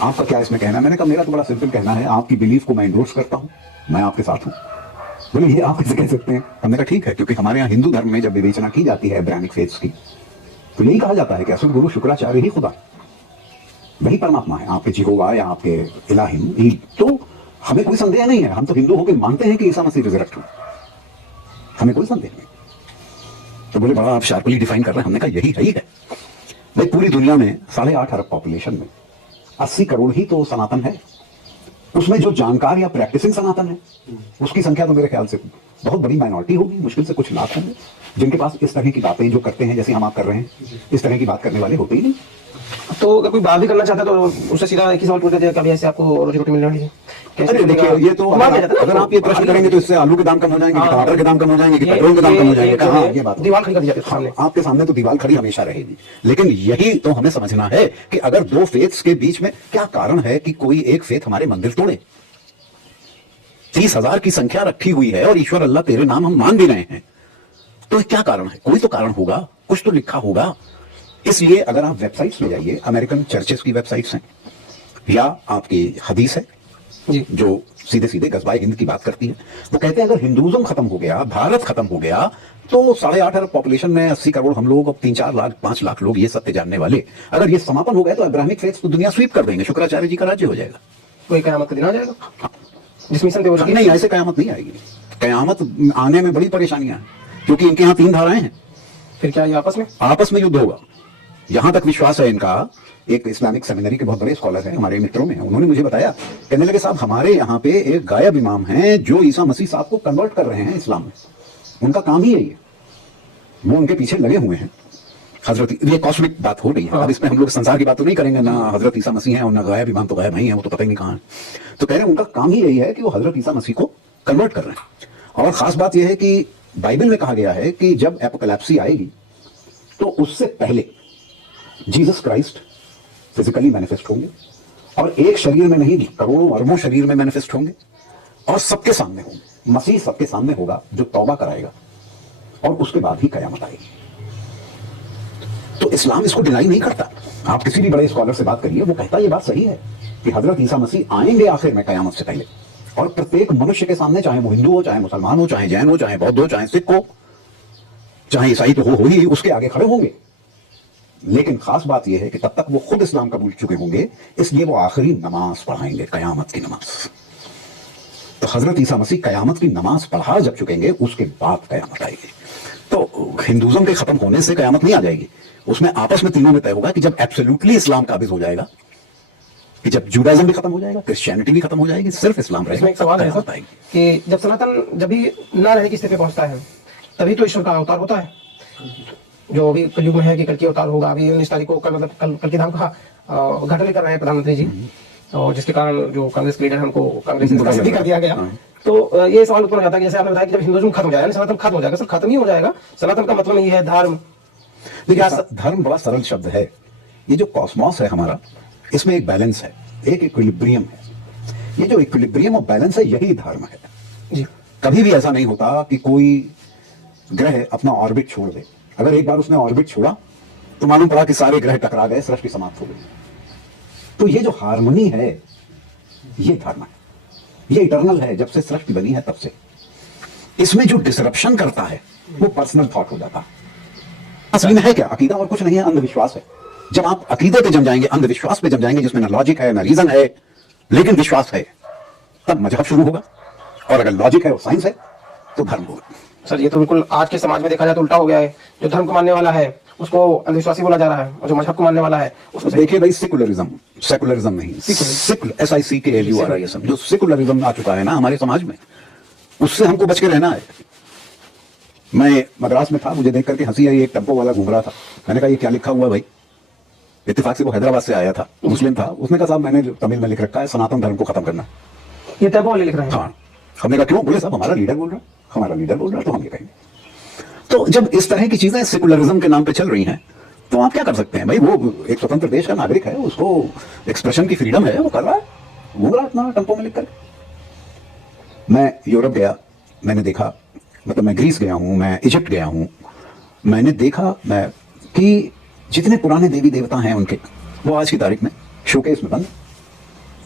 आपका क्या इसमें कहना है? मैंने कहा, मेरा तो बड़ा सिंपल कहना है, आपकी बिलीफ को मैं एंडोर्स करता हूँ, मैं आपके साथ हूँ। बोले ये आप कैसे कह सकते हैं? हमने कहा ठीक है, क्योंकि हमारे यहाँ हिंदू धर्म में जब विवेचना की जाती है ब्राह्मणिक फेथ्स की, तो यही कहा जाता है कि असल गुरु शुक्राचार्य ही खुदा, वही परमात्मा है, आपके जिहोवा या आपके इलाहिम ही। तो हमें कोई संदेह नहीं है, हम तो हिंदू होकर मानते हैं कि ईसा मसीह रिजरेक्ट हुए, हमें कोई संदेह नहीं। तो बोले बड़ा आप शार्पली डिफाइन कर रहे हैं। हमने कहा यही है। भाई पूरी दुनिया में 8.5 अरब पॉपुलेशन में 80 करोड़ ही तो सनातन है। उसमें जो जानकार या प्रैक्टिसिंग सनातन है उसकी संख्या तो मेरे ख्याल से बहुत बड़ी माइनॉरिटी होगी, मुश्किल से कुछ लाख होंगे, जिनके पास इस तरह की बातें जो करते हैं, जैसे हम आप कर रहे हैं, इस तरह की बात करने वाले होते ही नहीं। तो अगर कोई बात भी करना चाहता है तो उससे सीधा एक ही सवाल पूछ देते हैं, कभी ऐसे आपको रोजी रोटी मिलने वाली है? अरे देखिए, ये तो अगर आप ये प्रश्न करेंगे तो इससे आलू के दाम कम हो जाएंगे, टमाटर के दाम कम हो जाएंगे, पेट्रोल के दाम कम हो जाएंगे। हाँ, ये बात दीवार खड़ी कर दी जाती है सामने। आपके सामने तो दीवार खड़ी हमेशा रहेगी, लेकिन यही तो हमें समझना है कि अगर दो फेथ्स के बीच में क्या कारण है कि कोई एक फेथ हमारे मंदिर तोड़े। 30,000 की संख्या रखी हुई है और ईश्वर अल्लाह तेरे नाम हम मान भी रहे हैं, तो क्या कारण है? कोई तो कारण होगा, कुछ तो लिखा होगा। इसलिए अगर आप वेबसाइट्स में जाइए, अमेरिकन चर्चेस की वेबसाइट्स हैं, या आपकी हदीस है जी, जो सीधे सीधे गजबाए हिंद की बात करती है, वो कहते हैं अगर हिंदुइज्म खत्म हो गया, भारत खत्म हो गया, तो 8.5 अरब पॉपुलेशन में 80 करोड़ हम लोग, 3-4 लाख 5 लाख लोग ये सत्य जानने वाले, अगर ये समापन हो गए तो अब्राहमिक फेथ्स तो दुनिया स्वीप कर देंगे, शुक्राचार्य जी का राज्य हो जाएगा। कोई कयामत का दिन आ जाएगा जिस मिशन पे वो लगे? नहीं, ऐसे कयामत नहीं आएगी। कयामत आने में बड़ी परेशानियां हैं, क्योंकि इनके यहाँ 3 धाराएं हैं। फिर क्या ये आपस में युद्ध होगा, यहां तक विश्वास है इनका। एक इस्लामिक सेमिनरी के बहुत बड़े स्कॉलर हैं, हमारे मित्रों में, उन्होंने मुझे बताया, कहने लगे साहब हमारे यहाँ पे एक गायब इमाम हैं जो ईसा मसीह साहब को कन्वर्ट कर रहे हैं इस्लाम में, उनका काम ही यही है, वो उनके पीछे लगे हुए हैं। हजरत, ये कॉस्मिक बात हो रही है, अब इसमें हम लोग संसार की बात तो नहीं करेंगे, ना हजरत ईसा मसीह है और ना गायब इमाम, तो गायब नहीं है, वो तो पता ही नहीं कहाँ है। तो कह रहे हैं उनका काम ही यही है कि वो हजरत ईसा मसीह को कन्वर्ट कर रहे हैं। और खास बात यह है कि बाइबल में कहा गया है कि जब एपोकैलिप्सी आएगी तो उससे पहले जीसस क्राइस्ट फिजिकली मैनिफेस्ट होंगे, और एक शरीर में नहीं, करोड़ों अरबों शरीर में मैनिफेस्ट होंगे, और सबके सामने होंगे। मसीह सबके सामने होगा जो तौबा कराएगा, और उसके बाद ही कयामत आएगी। तो इस्लाम इसको डिनाई नहीं करता। आप किसी भी बड़े स्कॉलर से बात करिए, वो कहता ये बात सही है कि हजरत ईसा मसीह आएंगे आखिर में कयामत से पहले, और प्रत्येक मनुष्य के सामने, चाहे वो हिंदू हो, चाहे मुसलमान हो, चाहे जैन हो, चाहे बौद्ध हो, चाहे सिख हो, चाहे ईसाई तो हो ही, उसके आगे खड़े होंगे। लेकिन खास बात यह है कि तब तक वो खुद इस्लाम कबूल चुके होंगे, इसलिए वो आखिरी नमाज पढ़ाएंगे, कयामत की नमाज। तो हजरत ईसा मसीह कयामत की नमाज पढ़ा जब चुकेंगे, उसके बाद कयामत आएगी। तो हिंदुइज्म के खत्म होने से कयामत नहीं आ जाएगी, उसमें आपस में तीनों में तय होगा कि जब एब्सोल्युटली इस्लाम काबिज हो जाएगा, कि जब जुडाइज्म भी खत्म हो जाएगा, क्रिश्चियनिटी भी खत्म हो जाएगी, सिर्फ इस्लाम रहेगा। एक सवाल है सर कि जब सनातन जब भी ना रहने की स्थिति पे पहुंचता है, तभी तो ईश्वर का अवतार होता है, जो अभी कलयुग में है कि कल की अवतार होगा। अभी 19 तारीख को कल, मतलब कल की धाम कहा घटना कर रहे हैं प्रधानमंत्री जी, और जिसके कारण जो कांग्रेस के लीडर है उनको कांग्रेस से कर दिया गया। तो ये सवाल उत्पन्न हो जाता है कि जैसे आपने बताया कि जब हिंदुइज्म खत्म हो जाएगा, सनातन खत्म हो जाएगा। सर खत्म ही हो जाएगा, सनातन का मतलब नहीं है धर्म। देखिए, धर्म बड़ा सरल शब्द है। ये जो कॉस्मॉस है हमारा, इसमें एक बैलेंस है, एक इक्विलिब्रियम है। ये जो इक्विलिब्रियम और बैलेंस है, यही धर्म है जी। कभी भी ऐसा नहीं होता कि कोई ग्रह अपना ऑर्बिट छोड़ दे। अगर एक बार उसने ऑर्बिट छोड़ा तो मालूम पड़ा कि सारे ग्रह टकरा गए, सृष्टि समाप्त हो गई। तो ये जो हार्मनी है, ये धर्म है, ये इटर्नल है, जब से सृष्टि बनी है तब से। इसमें जो डिसरप्शन करता है वो पर्सनल थॉट हो जाता है। असली में है क्या? अकीदा और कुछ नहीं है, अंधविश्वास है। जब आप अकीदे पे जम जाएंगे, अंधविश्वास पे जम जाएंगे, जिसमें ना लॉजिक है ना रीजन है, लेकिन विश्वास है, तब मजहब शुरू होगा। और अगर लॉजिक है और साइंस है तो धर्म होगा। सर ये तो बिल्कुल आज के समाज में देखा जाए तो उल्टा हो गया है। जो धर्म को मानने वाला है उसको अंधविश्वासी बोला जा रहा है, और जो मजहब को मानने वाला है उसको देखिए भाई, सेकुलरिज्म नहीं, SICULAR, ये सब जो सेकुलरिज्म आ चुका है ना हमारे समाज में, उससे हमको बच के रहना है। मैं मद्रास में था, मुझे देख करके हंसी आई। एक टेम्पो वाला घूम रहा था, मैंने कहा ये क्या लिखा हुआ है भाई? इत्तेफाक से वो हैदराबाद से आया था, मुस्लिम था। उसने कहा साहब मैंने तमिल में लिख रखा है सनातन धर्म को खत्म करना। ये टेम्पो वाले लिख रहे हैं? हाँ। हमने कहा क्यों? बोले साहब हमारा लीडर बोल रहा है, हमारा लीडर बोल रहा है तो हम ये कहेंगे। तो जब इस तरह की चीजें सेकुलरिज्म के नाम पे चल रही हैं तो आप क्या कर सकते हैं भाई? वो एक स्वतंत्र देश का नागरिक है, उसको एक्सप्रेशन की फ्रीडम है, वो कर रहा है, घूम रहा है अपना टेम्पो में लिख कर। मैं यूरोप गया, मैंने देखा, मतलब मैं ग्रीस गया हूं, मैं इजिप्ट गया हूं, मैंने देखा मैं कि जितने पुराने देवी देवता हैं उनके, वो आज की तारीख में शोकेस में बंद।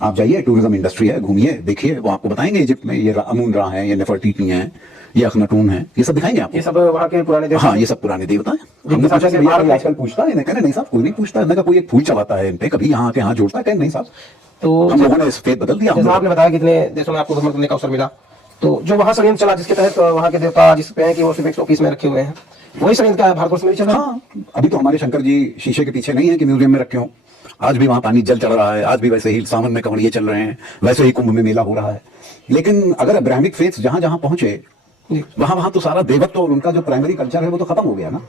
आप जाइए, टूरिज्म इंडस्ट्री है, घूमिए, देखिए, वो आपको बताएंगे इजिप्ट में ये अमून रा है, ये नेफरटीटी है, ये अखनाटून है, ये सब दिखाएंगे आपको। ये सब वहाँ के पुराने देवता? हाँ, ये सब पुराने देवता हैं। हमने पूछा कि भैया आजकल पूछता है? कहने नहीं साहब कोई नहीं पूछता है। कोई एक फूल चलाता है इन पे, कभी यहाँ के यहाँ जोड़ता है? कहने नहीं साहब। तो हम लोगों ने इस फेथ बदल दिया। जैसा आपने बताया कितने देशों में आपको भ्रमण करने का अवसर मिला, तो जो वहाँ षड्यंत्र चला जिसके तहत वहाँ के देवता जिस पे हैं कि वो सिर्फ 100 पीस में रखे हुए हैं, वही षड्यंत्र का भारतवर्ष में भी चल रहा है? हाँ, अभी तो हमारे शंकर जी शीशे के पीछे नहीं है कि म्यूजियम में रखे हो। आज भी वहां पानी जल चल रहा है, आज भी वैसे ही सावन में कमरिए चल रहे हैं, वैसे ही कुंभ में मेला हो रहा है। लेकिन अगर अब्राहमिक फेथ्स जहां जहां पहुंचे, वहां तो सारा देवत्व और उनका जो प्राइमरी कल्चर है वो तो खत्म हो गया ना।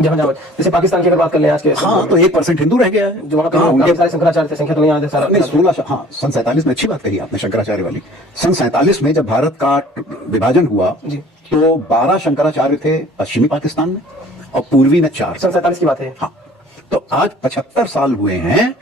जहां जैसे पाकिस्तान की अगर बात कर ले आज के, हाँ, तो 1% हिंदू रह गया है। जो वहाँ काफी सारे शंकराचार्य थे, संख्या तो नहीं याद है सारा। नहीं, 16, हाँ, सन 47 में। अच्छी बात कही आपने शंकराचार्य वाली। सन 47 में जब भारत का विभाजन हुआ तो 12 शंकराचार्य थे पश्चिमी पाकिस्तान में और पूर्वी में 4। सन 47 की बात है। हाँ, तो आज 75 साल हुए हैं।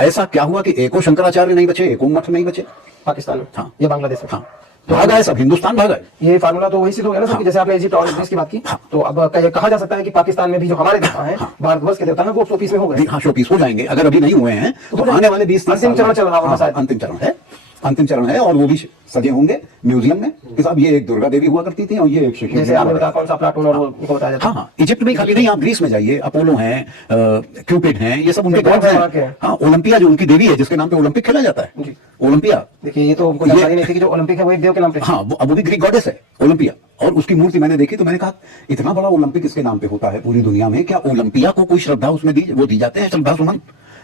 ऐसा क्या हुआ कि एको शंकराचार्य नहीं बचे, एको मठ नहीं बचे पाकिस्तान में? हाँ, ये बांग्लादेश में? हाँ, भागा है सब, हिंदुस्तान भागा है। ये फार्मूला तो वही सिद्ध हो गया ना सर, कि जैसे आपने इजिप्ट और ग्रीस की बात की, तो अब कहा जा सकता है कि पाकिस्तान में भी जो हमारे देवता हैं, भारतवर्ष के देवता हैं, वो 100 पीस में हो गए। हाँ, 100 पीस हो जाएंगे। अगर अभी नहीं हुए हैं तो आने वाले 20 अंतिम चरण चल रहा होगा शायद। अंतिम चरण है और वो भी सजे होंगे म्यूजियम में कि साहब ये एक दुर्गा देवी हुआ करती थी और ये एक शिव। जैसे आपने बताया कौन सा प्लाटून और वो बताया जाता है। हाँ, इजिप्ट में खाली नहीं, आप ग्रीस में जाइए, अपोलो हैं, क्यूपिड हैं, ये सब उनके गॉड्स हैं। हाँ, ओलंपिया जो उनकी देवी है जिसके नाम पे ओलंपिक खेला जाता है, ओलंपिया। देखिए ये तो हमको जानकारी नहीं थी कि जो ओलंपिक है वो एक देव के नाम पे। हाँ, वो भी ग्रीक गॉडेस है ओलंपिया। और उसकी मूर्ति मैंने देखी तो मैंने कहा इतना बड़ा ओलंपिक इसके नाम पे होता है पूरी दुनिया में, क्या ओलंपिया को कोई श्रद्धा उसमें दी जाते हैं, श्रद्धा सुमन?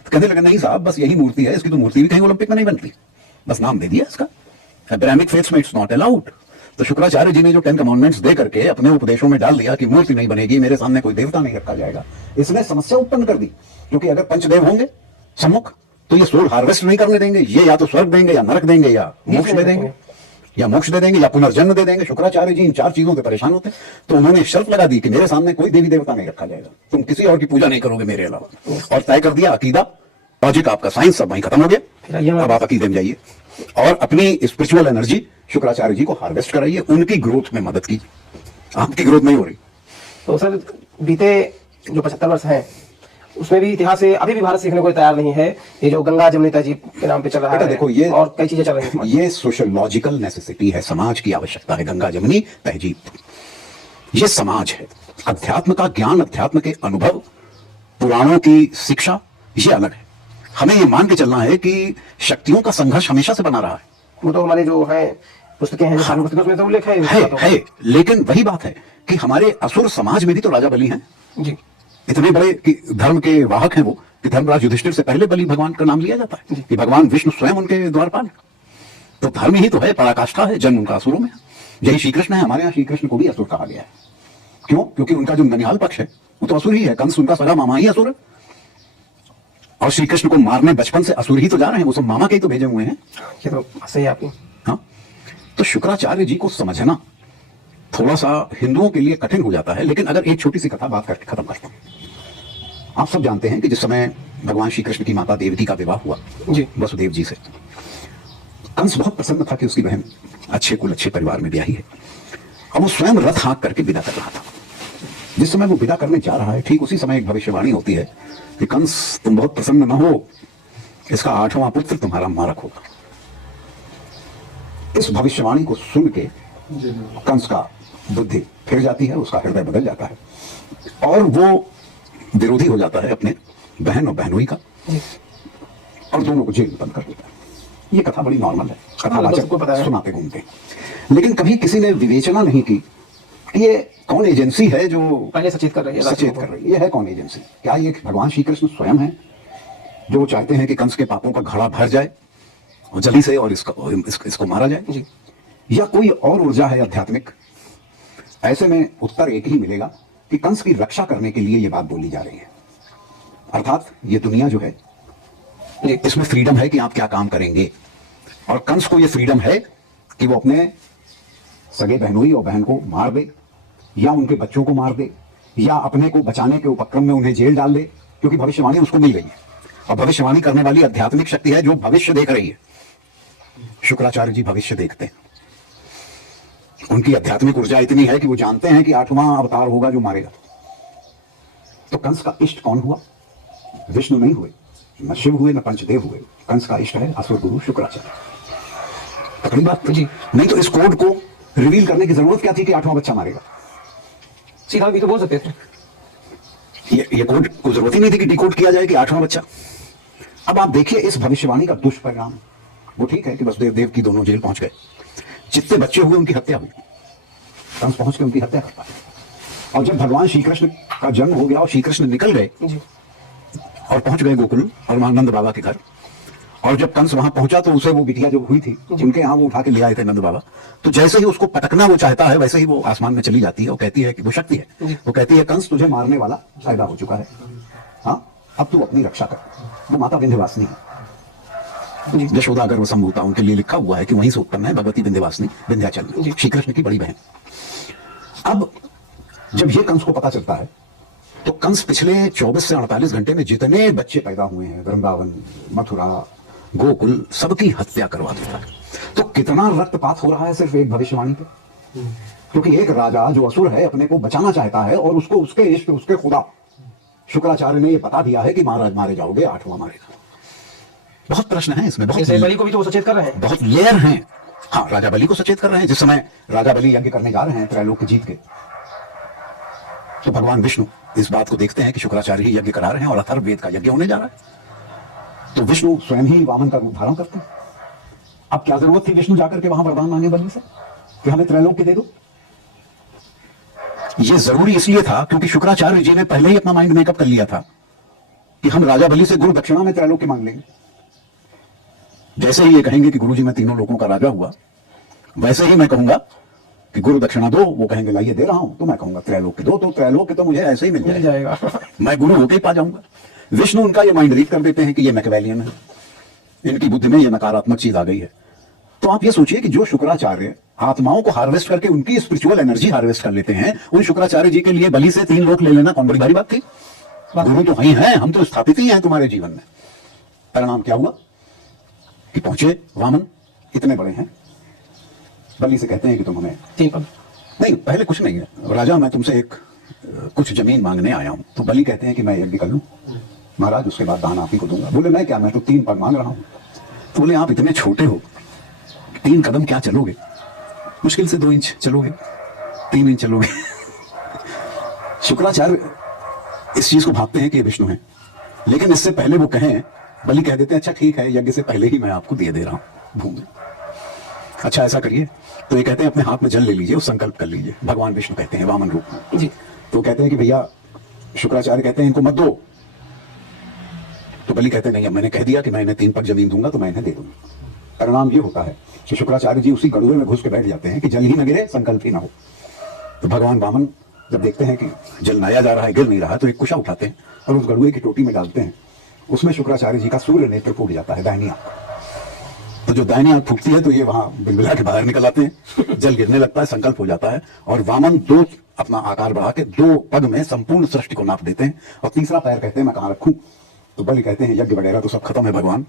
कहने लगे नहीं साहब, बस यही मूर्ति है, इसकी तो मूर्ति भी कहीं ओलंपिक में नहीं बनती, बस नाम दे दिया इसका। अब्राहमिक फेथ्स में इट्स नॉट अलाउड। तो शुक्राचार्य जी ने जो 10 कमांडमेंट्स दे करके अपने उपदेशों में डाल दिया कि मूर्ति नहीं बनेगी, मेरे सामने कोई देवता नहीं रखा जाएगा, इसने समस्या उत्पन्न कर दी। क्योंकि अगर पंचदेव होंगे सम्मुख तो ये सोल हार्वेस्ट नहीं करने देंगे, ये या तो स्वर्ग देंगे या नरक देंगे या मोक्ष दे देंगे, या पुनर्जन्म दे देंगे। शुक्राचार्य जी इन 4 चीजों से परेशान होते, तो उन्होंने शर्त लगा दी कि मेरे सामने कोई देवी देवता नहीं रखा जाएगा, तुम किसी और की पूजा नहीं करोगे मेरे अलावा। और तय कर दिया अकीदा, लॉजिक, आपका साइंस सब वहीं खत्म हो गया। अब आप अकीदे में जाइए और अपनी स्पिरिचुअल एनर्जी शुक्राचार्य जी को हार्वेस्ट कराइए, उनकी ग्रोथ में मदद कीजिए, आपकी ग्रोथ नहीं हो रही। तो सर बीते जो 75 वर्ष हैं उसमें भी इतिहास से अभी भी भारत सीखने को तैयार नहीं है। ये जो गंगा जमुनी तहजीब के नाम पे चल रहा है, देखो ये और कई चीजें चल रही हैं, ये सोशियोलॉजिकल नेसेसिटी है, समाज की आवश्यकता है। गंगा जमुनी तहजीब ये समाज है। अध्यात्म का ज्ञान, अध्यात्म के अनुभव, पुराणों की शिक्षा, ये अलग है। हमें ये मान के चलना है कि शक्तियों का संघर्ष हमेशा से बना रहा है। वो तो हमारे जो है पुस्तकें हैं, जो पुस्तकों में तो उल्लेख है। लेकिन वही बात है कि हमारे असुर समाज में भी तो राजा बलि हैं जी, इतने बड़े कि धर्म के वाहक हैं वो, कि धर्मराज युधिष्ठिर से पहले बलि भगवान का नाम लिया जाता है कि भगवान विष्णु स्वयं उनके द्वारपाल। तो धर्म ही तो है, पराकाष्ठा है, जन्म उनका असुरों में। यही श्री कृष्ण है, हमारे यहाँ श्री कृष्ण को भी असुर कहा गया है। क्यों? क्योंकि उनका जो ननिहाल पक्ष है वो तो असुर ही है, कंस उनका सगा मामा ही असुर है। और श्री कृष्ण को मारने बचपन से असुर ही तो जा रहे हैं, वो सब मामा के ही तो भेजे हुए हैं। ये तो सही है आपकी। हाँ, तो शुक्राचार्य जी को समझना थोड़ा सा हिंदुओं के लिए कठिन हो जाता है। लेकिन अगर एक छोटी सी कथा बात करके खत्म करता हूं। आप सब जानते हैं कि जिस समय भगवान श्री कृष्ण की माता देवकी का विवाह हुआ जी वसुदेव जी से, कंस बहुत प्रसन्न था कि उसकी बहन अच्छे कुल अच्छे परिवार में ब्याही है, और वो स्वयं रथ हाँक करके विदा कर रहा था। जिस समय वो विदा करने जा रहा है, ठीक उसी समय एक भविष्यवाणी होती है कि कंस तुम बहुत प्रसन्न न हो, इसका 8वां पुत्र तुम्हारा मारक होगा। इस भविष्यवाणी को सुन के कंस का बुद्धि फिर जाती है, उसका हृदय बदल जाता है और वो विरोधी हो जाता है अपने बहन और बहनोई का, और दोनों को जेल में बंद कर देता है। ये कथा बड़ी नॉर्मल है, कथावाचक सुनाते घूमते हैं, लेकिन कभी किसी ने विवेचना नहीं की ये कौन एजेंसी है जो पहले सचेत कर रही है। ये है कौन एजेंसी? क्या ये भगवान श्री कृष्ण स्वयं है जो चाहते हैं कि कंस के पापों का घड़ा भर जाए और जल्दी से और इसको मारा जाए जी? या कोई और ऊर्जा है आध्यात्मिक? ऐसे में उत्तर एक ही मिलेगा कि कंस की रक्षा करने के लिए ये बात बोली जा रही है। अर्थात ये दुनिया जो है इसमें फ्रीडम है कि आप क्या काम करेंगे, और कंस को ये फ्रीडम है कि वो अपने सगे बहनोई और बहन को मार दे या उनके बच्चों को मार दे या अपने को बचाने के उपक्रम में उन्हें जेल डाल दे, क्योंकि भविष्यवाणी उसको मिल गई है और भविष्यवाणी करने वाली आध्यात्मिक शक्ति है जो भविष्य देख रही है। शुक्राचार्य जी भविष्य देखते हैं, उनकी आध्यात्मिक ऊर्जा इतनी है कि वो जानते हैं कि 8वां अवतार होगा जो मारेगा। तो कंस का इष्ट कौन हुआ? विष्णु नहीं हुए, न शिव हुए, न पंचदेव हुए। कंस का इष्ट है असुर गुरु शुक्राचार्य। पकड़ी बात जी? नहीं तो इस कोड को रिवील करने की जरूरत क्या थी कि 8वां बच्चा मारेगा? सीधा भी तो बोल सकते थे। ये कोड को जरूरत ही नहीं थी कि डिकोड किया जाए कि 8वां बच्चा। अब आप देखिए इस भविष्यवाणी का दुष्परिणाम। वो ठीक है कि वसुदेव देव की दोनों जेल पहुंच गए, जितने बच्चे हुए उनकी हत्या हुई, कंस पहुंच के उनकी हत्या करता है। और जब भगवान श्री कृष्ण का जन्म हो गया और श्री कृष्ण निकल गए और पहुंच गए गोकुल और वहां नंद बाबा के घर, और जब कंस वहां पहुंचा तो उसे वो बिटिया जो हुई थी उनके यहाँ वो उठा के ले आए थे नंद बाबा, तो जैसे ही उसको पटकना वो चाहता है वैसे ही वो आसमान में चली जाती है और कहती है कि वो शक्ति है, वो कहती है कंस तुझे मारने वाला पैदा हो चुका है, हाँ अब तू अपनी रक्षा कर। वो माता विंध्यवासिनी है, यशोदा अगर वो संभूता उनके लिए लिखा हुआ है कि वहीं से उत्पन्न है भगवती विंध्यवासिनी विंध्याचल में, श्री कृष्ण की बड़ी बहन। अब जब ये कंस को पता चलता है तो कंस पिछले 24 से 48 घंटे में जितने बच्चे पैदा हुए हैं वृंदावन, मथुरा, गोकुल, सबकी हत्या करवा देता है। तो कितना रक्तपात हो रहा है सिर्फ एक भविष्यवाणी पे, क्योंकि एक राजा जो असुर है अपने को बचाना चाहता है और उसको उसके इष्ट उसके खुदा शुक्राचार्य ने ये बता दिया है कि महाराज मारे जाओगे, 8वां मारेगा। बहुत प्रश्न है इसमें, बहुत बलि को भी तो वो सचेत कर रहे हैं, बहुत लेयर हैं। हाँ, राजा बलि को सचेत कर रहे हैं। जिस समय राजा बलि यज्ञ करने जा रहे हैं त्रैलोक्य जीत के, तो भगवान विष्णु इस बात को देखते हैं कि शुक्राचार्य ही यज्ञ करा रहे हैं और अथर्ववेद का यज्ञ होने जा रहा है, तो विष्णु स्वयं ही वामन का रूप धारण करते हैं। अब क्या जरूरत थी विष्णु जाकर के वहां वरदान मांगने बलि से कि हमें त्रैलोक्य दे दो? यह जरूरी इसलिए था क्योंकि शुक्राचार्य जी ने पहले ही अपना माइंड मेकअप कर लिया था कि हम राजा बलि से गुरु दक्षिणा में त्रैलोक्य मांग लेंगे। जैसे ही ये कहेंगे कि गुरु जी मैं तीनों लोगों का राजा हुआ, वैसे ही मैं कहूंगा कि गुरु दक्षिणा दो, वो कहेंगे लाइए दे रहा हूं, तो मैं कहूंगा त्रैलोक्य दो, तो त्रैलोक्य तो मुझे ऐसे ही मिल जाएगा मैं गुरु होके ही पा जाऊंगा। विष्णु उनका ये माइंड रीड कर देते हैं कि ये मैकियावेलियन है, इनकी बुद्धि में ये नकारात्मक चीज आ गई है। तो आप ये सोचिए कि जो शुक्राचार्य आत्माओं को हार्वेस्ट करके उनकी स्पिरिचुअल एनर्जी हार्वेस्ट कर लेते हैं, उन शुक्राचार्य जी के लिए बलि से 3 लोक ले लेना कौन बड़ी भारी बात थी? गुरु तो वही हैं, हम तो स्थापित ही हैं तुम्हारे जीवन में। परिणाम क्या हुआ कि पहुंचे वामन, इतने बड़े हैं, बलि से कहते हैं कि तुम हमें 3 पद नहीं, पहले कुछ नहीं है, राजा मैं तुमसे कुछ जमीन मांगने आया हूं। तो बलि कहते हैं कि मैं यज्ञ कर लूं महाराज, उसके बाद दान आप ही को दूंगा। बोले मैं क्या, मैं तो 3 पद मांग रहा हूं। तो बोले आप इतने छोटे हो, 3 कदम क्या चलोगे? मुश्किल से 2 इंच चलोगे, 3 इंच चलोगे। शुक्राचार्य इस चीज को भागते हैं कि ये विष्णु है, लेकिन इससे पहले वो कहें, बलि कह देते हैं अच्छा ठीक है, यज्ञ से पहले ही मैं आपको दे दे रहा हूं भूमि। अच्छा ऐसा करिए। तो ये कहते हैं अपने हाथ में जल ले लीजिए और संकल्प कर लीजिए। भगवान विष्णु कहते हैं वामन रूप में जी। तो कहते हैं कि भैया, शुक्राचार्य कहते हैं इनको मत दो। तो बलि कहते हैं नहीं, अब मैंने कह दिया कि मैं इन्हें 3 पग जमीन दूंगा तो मैं इन्हें दे दूंगा। परिणाम ये होता है कि शुक्राचार्य जी उसी गड़ुए में घुस के बैठ जाते हैं कि जल ही न गिरे, संकल्प ही ना हो। तो भगवान वामन जब देखते हैं कि जल नया जा रहा है, गिर नहीं रहा, तो एक कुशा उठाते हैं और उस गड़ुए की टोटी में डालते हैं। उसमें शुक्राचार्य जी का सूर्य नेत्र फूट जाता है, दाहिनी आंख। तो जो दाहिनी आंख फूटती है तो ये वहां बिलबिला के बाहर निकल आते हैं, जल गिरने लगता है, संकल्प हो जाता है और वामन 2 अपना आकार बढ़ा के 2 पग में संपूर्ण सृष्टि को नाप देते हैं, और तीसरा पैर कहते हैं मैं कहाँ रखूं, तो बलि कहते हैं यज्ञ वगैरह तो सब खत्म है भगवान,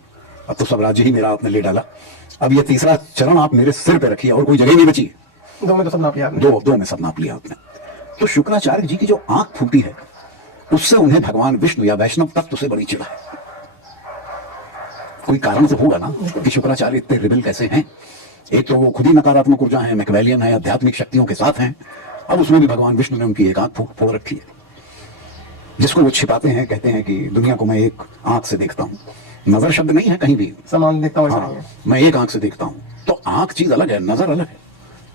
अब तो सब राज्य ही मेरा आपने ले डाला, अब ये तीसरा चरण आप मेरे सिर पे रखिए और कोई जगह नहीं बची। 2 में तो सब नाप लिया आपने। दो में सब नाप लिया आपने। तो शुक्राचार्य जी की जो आंख फूटी है उससे उन्हें भगवान विष्णु या वैष्णव तत्व से बड़ी चिढ़ है। कोई कारण तो होगा ना कि शुक्राचार्य इतने रिबल कैसे हैं। एक तो वो खुद ही नकारात्मक ऊर्जा है, मैकवेलियन है, आध्यात्मिक शक्तियों के साथ हैं, अब उसमें भी भगवान विष्णु ने उनकी एक आंख फोड़ रखी है, जिसको वो छिपाते हैं, कहते हैं कि दुनिया को मैं एक आंख से देखता हूं। नजर शब्द नहीं है कहीं भी, समान देखता हूँ। हाँ, मैं एक आंख से देखता हूं। तो आंख चीज अलग है, नजर अलग है।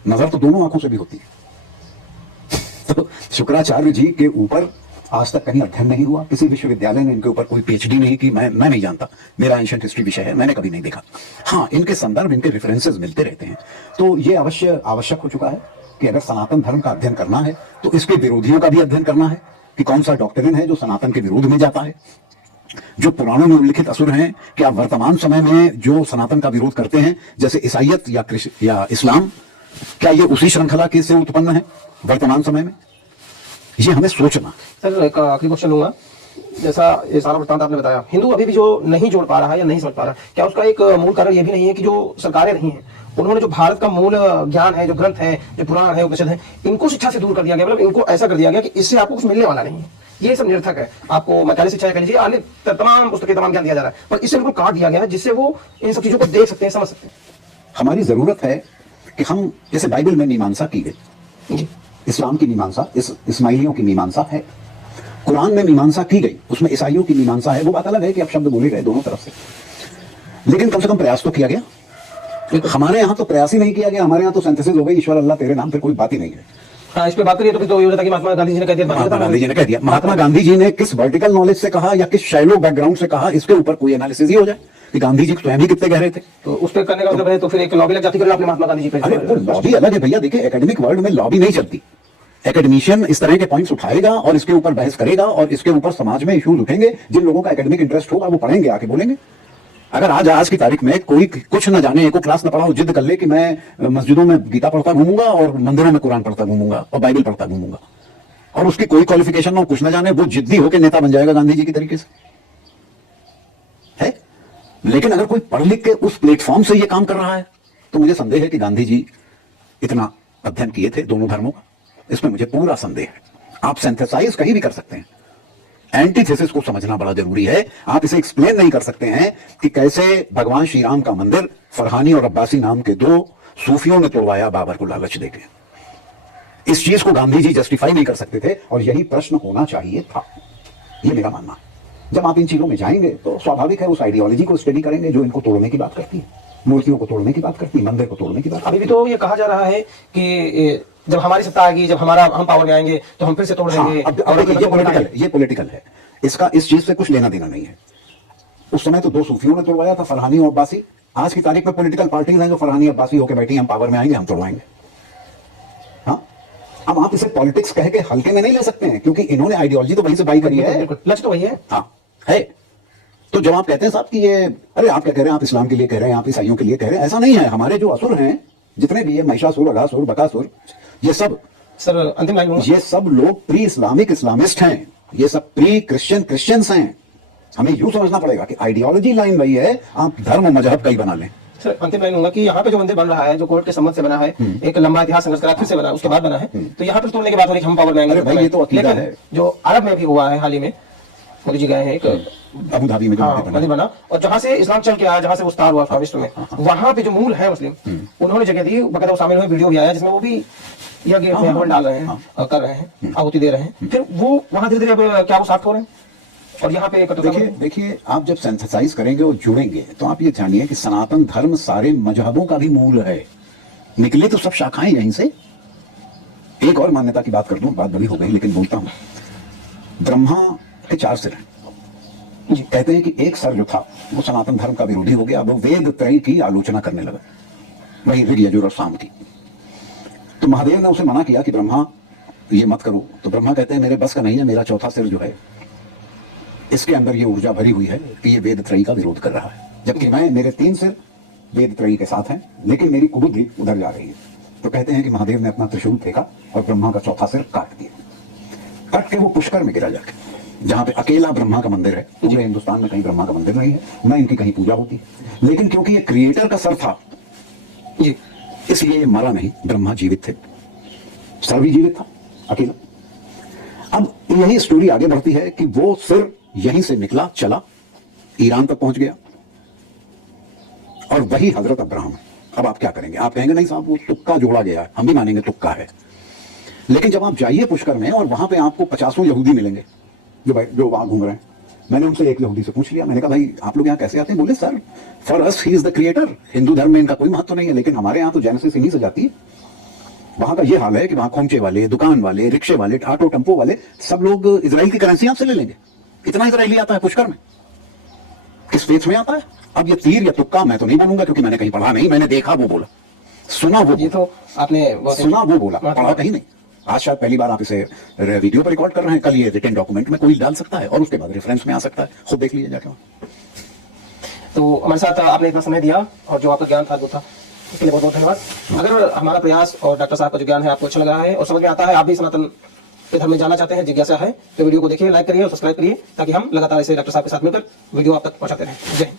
नजर तो दोनों आंखों से भी होती है। तो शुक्राचार्य जी के ऊपर आज तक कहीं अध्ययन नहीं हुआ, किसी विश्वविद्यालय ने इनके ऊपर कोई पीएचडी नहीं की, मैं नहीं जानता, मेरा एंशिएंट हिस्ट्री विषय है, मैंने कभी नहीं देखा। हाँ, इनके संदर्भ, इनके रेफरेंसेस मिलते रहते हैं। तो ये अवश्य आवश्यक हो चुका है कि अगर सनातन धर्म का अध्ययन करना है तो इसके विरोधियों का भी अध्ययन करना है कि कौन सा डॉक्ट्रिन है जो सनातन के विरोध में जाता है। जो पुराणों में उल्लिखित असुर हैं, क्या वर्तमान समय में जो सनातन का विरोध करते हैं, जैसे ईसाइयत या इस्लाम, क्या ये उसी श्रृंखला के से उत्पन्न है वर्तमान समय में? ये हमें सोचना। सर एक आखिरी क्वेश्चन लूंगा, जैसा ये सारा वृत्तांत आपने बताया, हिंदू अभी भी जो नहीं जोड़ पा रहा है या नहीं समझ पा रहा, क्या उसका एक मूल कारण ये भी नहीं है कि जो सरकारें नहीं है उन्होंने जो भारत का मूल ज्ञान है, जो ग्रंथ है, जो पुराण है, उपनिषद है, इनको शिक्षा से दूर कर दिया गया, मतलब इनको ऐसा कर दिया गया कि इससे आपको कुछ मिलने वाला नहीं है, ये सब निरर्थक है, आपको मैकाले शिक्षा कह लीजिए, अन्य तमाम पुस्तकें, तमाम ज्ञान दिया जा रहा है, पर इससे बिल्कुल काट दिया गया है जिससे वो इन सब चीजों को देख सकते हैं, समझ सकते हैं। हमारी जरूरत है कि हम, जैसे बाइबल में मीमांसा की गई, इस्लाम की मीमांसा, इस्माइलियों की मीमांसा है, कुरान में मीमांसा की गई, उसमें ईसाइयों की मीमांसा है। वो बात अलग है कि अब शब्द बोले गए दोनों तरफ से, लेकिन कम से कम प्रयास तो किया गया। हमारे यहाँ तो प्रयास ही नहीं किया गया, हमारे यहाँ तो सिंथेसिस हो गई, ईश्वर अल्लाह तेरे नाम, फिर कोई बात ही नहीं है। हाँ, इस पे बात करिए तो फिर तो ये होता कि महात्मा गांधी जी ने कह दिया, महात्मा गांधी जी ने कह दिया। महात्मा गांधी जी ने किस वर्टिकल नॉलेज से कहा या किस शैलो बैकग्राउंड से कहा, इसके ऊपर कोई एनालिसिस ही हो जाए कि गांधी जी स्वयं भी कितने गहरे थे। तो उस पर करने का मतलब है तो फिर एक लॉबी लग जाती है आपने महात्मा गांधी जी पे। अरे वो लॉबी अलग है भैया, देखिए एकेडमिक वर्ल्ड में लॉबी नहीं चलती। एकेडमिशियन इस तरह के पॉइंट्स उठाएगा और इसके ऊपर बहस करेगा और इसके ऊपर समाज में इश्यूज उठेंगे, जिन लोगों का एकेडमिक इंटरेस्ट होगा वो पढ़ेंगे, आके बोलेंगे। अगर आज की तारीख में कोई कुछ न जाने, एको क्लास न पढ़ा हो, जिद कर ले कि मैं मस्जिदों में गीता पढ़ता घूमूंगा और मंदिरों में कुरान पढ़ता घूमूंगा और बाइबल पढ़ता घूमूंगा, और उसकी कोई क्वालिफिकेशन ना हो, कुछ न जाने, वो जिद्दी होकर नेता बन जाएगा गांधी जी की तरीके से, है। लेकिन अगर कोई पढ़ लिख के उस प्लेटफॉर्म से ये काम कर रहा है तो मुझे संदेह है कि गांधी जी इतना अध्ययन किए थे दोनों धर्मों का, इसमें मुझे पूरा संदेह है। आप सिंथेसाइज कहीं भी कर सकते हैं, एंटीथेसिस को समझना बड़ा जरूरी है। आप इसे एक्सप्लेन नहीं कर सकते हैं कि कैसे भगवान श्री राम का मंदिर फरहानी और अब्बासी नाम के 2 सूफियों ने तोड़वाया बाबर को लालच देके। इस चीज को गांधी जी जस्टिफाई नहीं कर सकते थे, और यही प्रश्न होना चाहिए था, ये मेरा मानना है। जब आप इन चीजों में जाएंगे तो स्वाभाविक है उस आइडियोलॉजी को स्टडी करेंगे जो इनको तोड़ने की बात करती है, मूर्तियों को तोड़ने की बात करती है, मंदिर को तोड़ने की बात। अभी भी तो ये कहा जा रहा है कि जब हमारी सत्ता आएगी, जब हम पावर में आएंगे तो हम फिर से तोड़ देंगे। हाँ, ये पॉलिटिकल है, इसका इस चीज से कुछ लेना देना नहीं है। उस समय तो 2 सूफियों ने तोड़वाया था, फरहानी और अब्बासी। आज की तारीख में पॉलिटिकल पार्टीज हैं जो फरहानी अब्बासी होकर बैठी, हम पावर में आएंगे, हम तोड़वाएंगे। हाँ, अब आप इसे पॉलिटिक्स कह के हल्के में नहीं ले सकते हैं, क्योंकि इन्होंने आइडियोलॉजी तो वहीं से बाई करी है, लक्ष्य तो वही है। हाँ है। तो जब आप कहते हैं साहब कि ये, अरे आप क्या कह रहे हैं, आप इस्लाम के लिए कह रहे हैं, आप ईसाइयों के लिए कह रहे हैं, ऐसा नहीं है। हमारे जो असुर हैं जितने भी, ये महिषासुर, अघासुर, बकासुर, ये सब, सर अंतिम लाइन, ये सब लोग प्री इस्लामिक इस्लामिस्ट हैं, ये सब प्री क्रिश्चियंस हैं। हमें यूं समझना पड़ेगा कि आइडियोलॉजी लाइन वही है, आप धर्म और मजहब का ही बना लें। सर अंतिम लाइन होगा कि यहाँ पे जो मंदिर बन रहा है, जो कोर्ट के सम्मत से बना है, एक लंबा इतिहास संघर्ष करा, फिर से बना, उसके बाद बना है, तो यहाँ पर तोड़ने की बात हो रही है, हम पावर में आएंगे। भाई ये तो अकीदा है। जो अरब में भी हुआ है, हाल ही में मोदी जी गए हैं, एक अबू धाबी में मंदिर बना, और जहाँ से इस्लाम चल के आया, जहाँ से वो स्टार हुआ विश्व में, वहां पे जो मूल है मुस्लिम, उन्होंने जगह दी, बकायदा शामिल हुए, वीडियो भी आया जिसमें वो भी यज्ञ में हवन डाल रहे हैं, कर रहे हैं, आहुति दे रहे हैं, फिर वो वहां धीरे धीरे अब क्या वो साफ हो रहे हैं, और यहाँ पे देखिए आप जब सिंथेसाइज करेंगे और जुड़ेंगे तो आप ये जानिए कि सनातन धर्म सारे मजहबों का भी मूल है, निकले तो सब शाखाएं यहीं से। एक और मान्यता की बात कर दूं, बात बड़ी हो गई लेकिन बोलता हूं। ब्रह्मा के 4 सिर हैं जी। कहते हैं कि एक सर जो था वो सनातन धर्म का विरोधी हो गया, अब वो वेद त्रय की आलोचना करने लगा, वही ऋग यजुर और साम की। तो महादेव ने उसे मना किया कि ब्रह्मा ये मत करो। तो ब्रह्मा कहते हैं मेरे बस का नहीं है, मेरा चौथा सिर जो है इसके अंदर ये ऊर्जा भरी हुई है कि ये वेद त्रयी का विरोध कर रहा है, जबकि मेरे 3 सिर वेद त्रयी के साथ हैं, लेकिन मेरी कुबुद्धि उधर जा रही है। तो कहते हैं कि महादेव ने अपना त्रिशूल फेंका और ब्रह्मा का चौथा सिर काट दिया। काट के वो पुष्कर में गिरा जाके, जहां पे अकेला ब्रह्मा का मंदिर है। पूरे हिंदुस्तान में कहीं ब्रह्मा का मंदिर नहीं है, न इनकी कहीं पूजा होती है। लेकिन क्योंकि ये क्रिएटर का सर था जी, इसलिए ये मरा नहीं, ब्रह्मा जीवित थे, सर भी जीवित था अकेला। अब यही स्टोरी आगे बढ़ती है कि वो सिर यहीं से निकला, चला, ईरान तक पहुंच गया और वही हजरत अब्राहम है। अब आप क्या करेंगे? आप कहेंगे नहीं साहब वो तुक्का जोड़ा गया है, हम भी मानेंगे तुक्का है। लेकिन जब आप जाइए पुष्कर में और वहां पे आपको 50 यहूदी मिलेंगे जो वहां घूम रहे हैं। मैंने उनसे एक यहूदी से पूछ लिया, मैंने कहा भाई आप लोग यहाँ कैसे आते हैं? बोले sir for us he is the creator, Hindu धर्म में इनका कोई महत्व नहीं है, लेकिन हमारे यहाँ तो जेनेसिस इन्हीं से जाती है। वहां का ये हाल है कि वहां खोमचे वाले, दुकान वाले, रिक्शे वाले, ऑटो टेम्पो वाले सब लोग इजराइल की करेंसी आपसे ले लेंगे। इतना इजरायली आता है पुष्कर में, किस फेथ में आता है? अब ये तीर या तुक्का मैं तो नहीं बनूंगा, क्योंकि मैंने कहीं पढ़ा नहीं, मैंने देखा वो बोला, सुना वो ये तो आपने सुना वो बोला, पढ़ा कहीं नहीं। आज शायद पहली बार आप इसे वीडियो पर रिकॉर्ड कर रहे हैं, कल ये रिटन डॉक्यूमेंट में कोई डाल सकता है और उसके बाद रेफरेंस में आ सकता है, खुद देख लीजिए जाके। तो हमारे साथ आपने इतना समय दिया और जो आपका ज्ञान था वो था, इसके लिए बहुत बहुत धन्यवाद। अगर हमारा प्रयास और डॉक्टर साहब का जो ज्ञान है आपको अच्छा लगा है और समझ में आता है, आप भी सनातन के धर्म में जाना चाहते हैं, जिज्ञासा है, तो वीडियो को देखिए, लाइक करिए और सब्सक्राइब करिए, ताकि हम लगातार ऐसे डॉक्टर साहब के साथ मिलकर वीडियो आप तक पहुंचाते रहें। जय हिंद।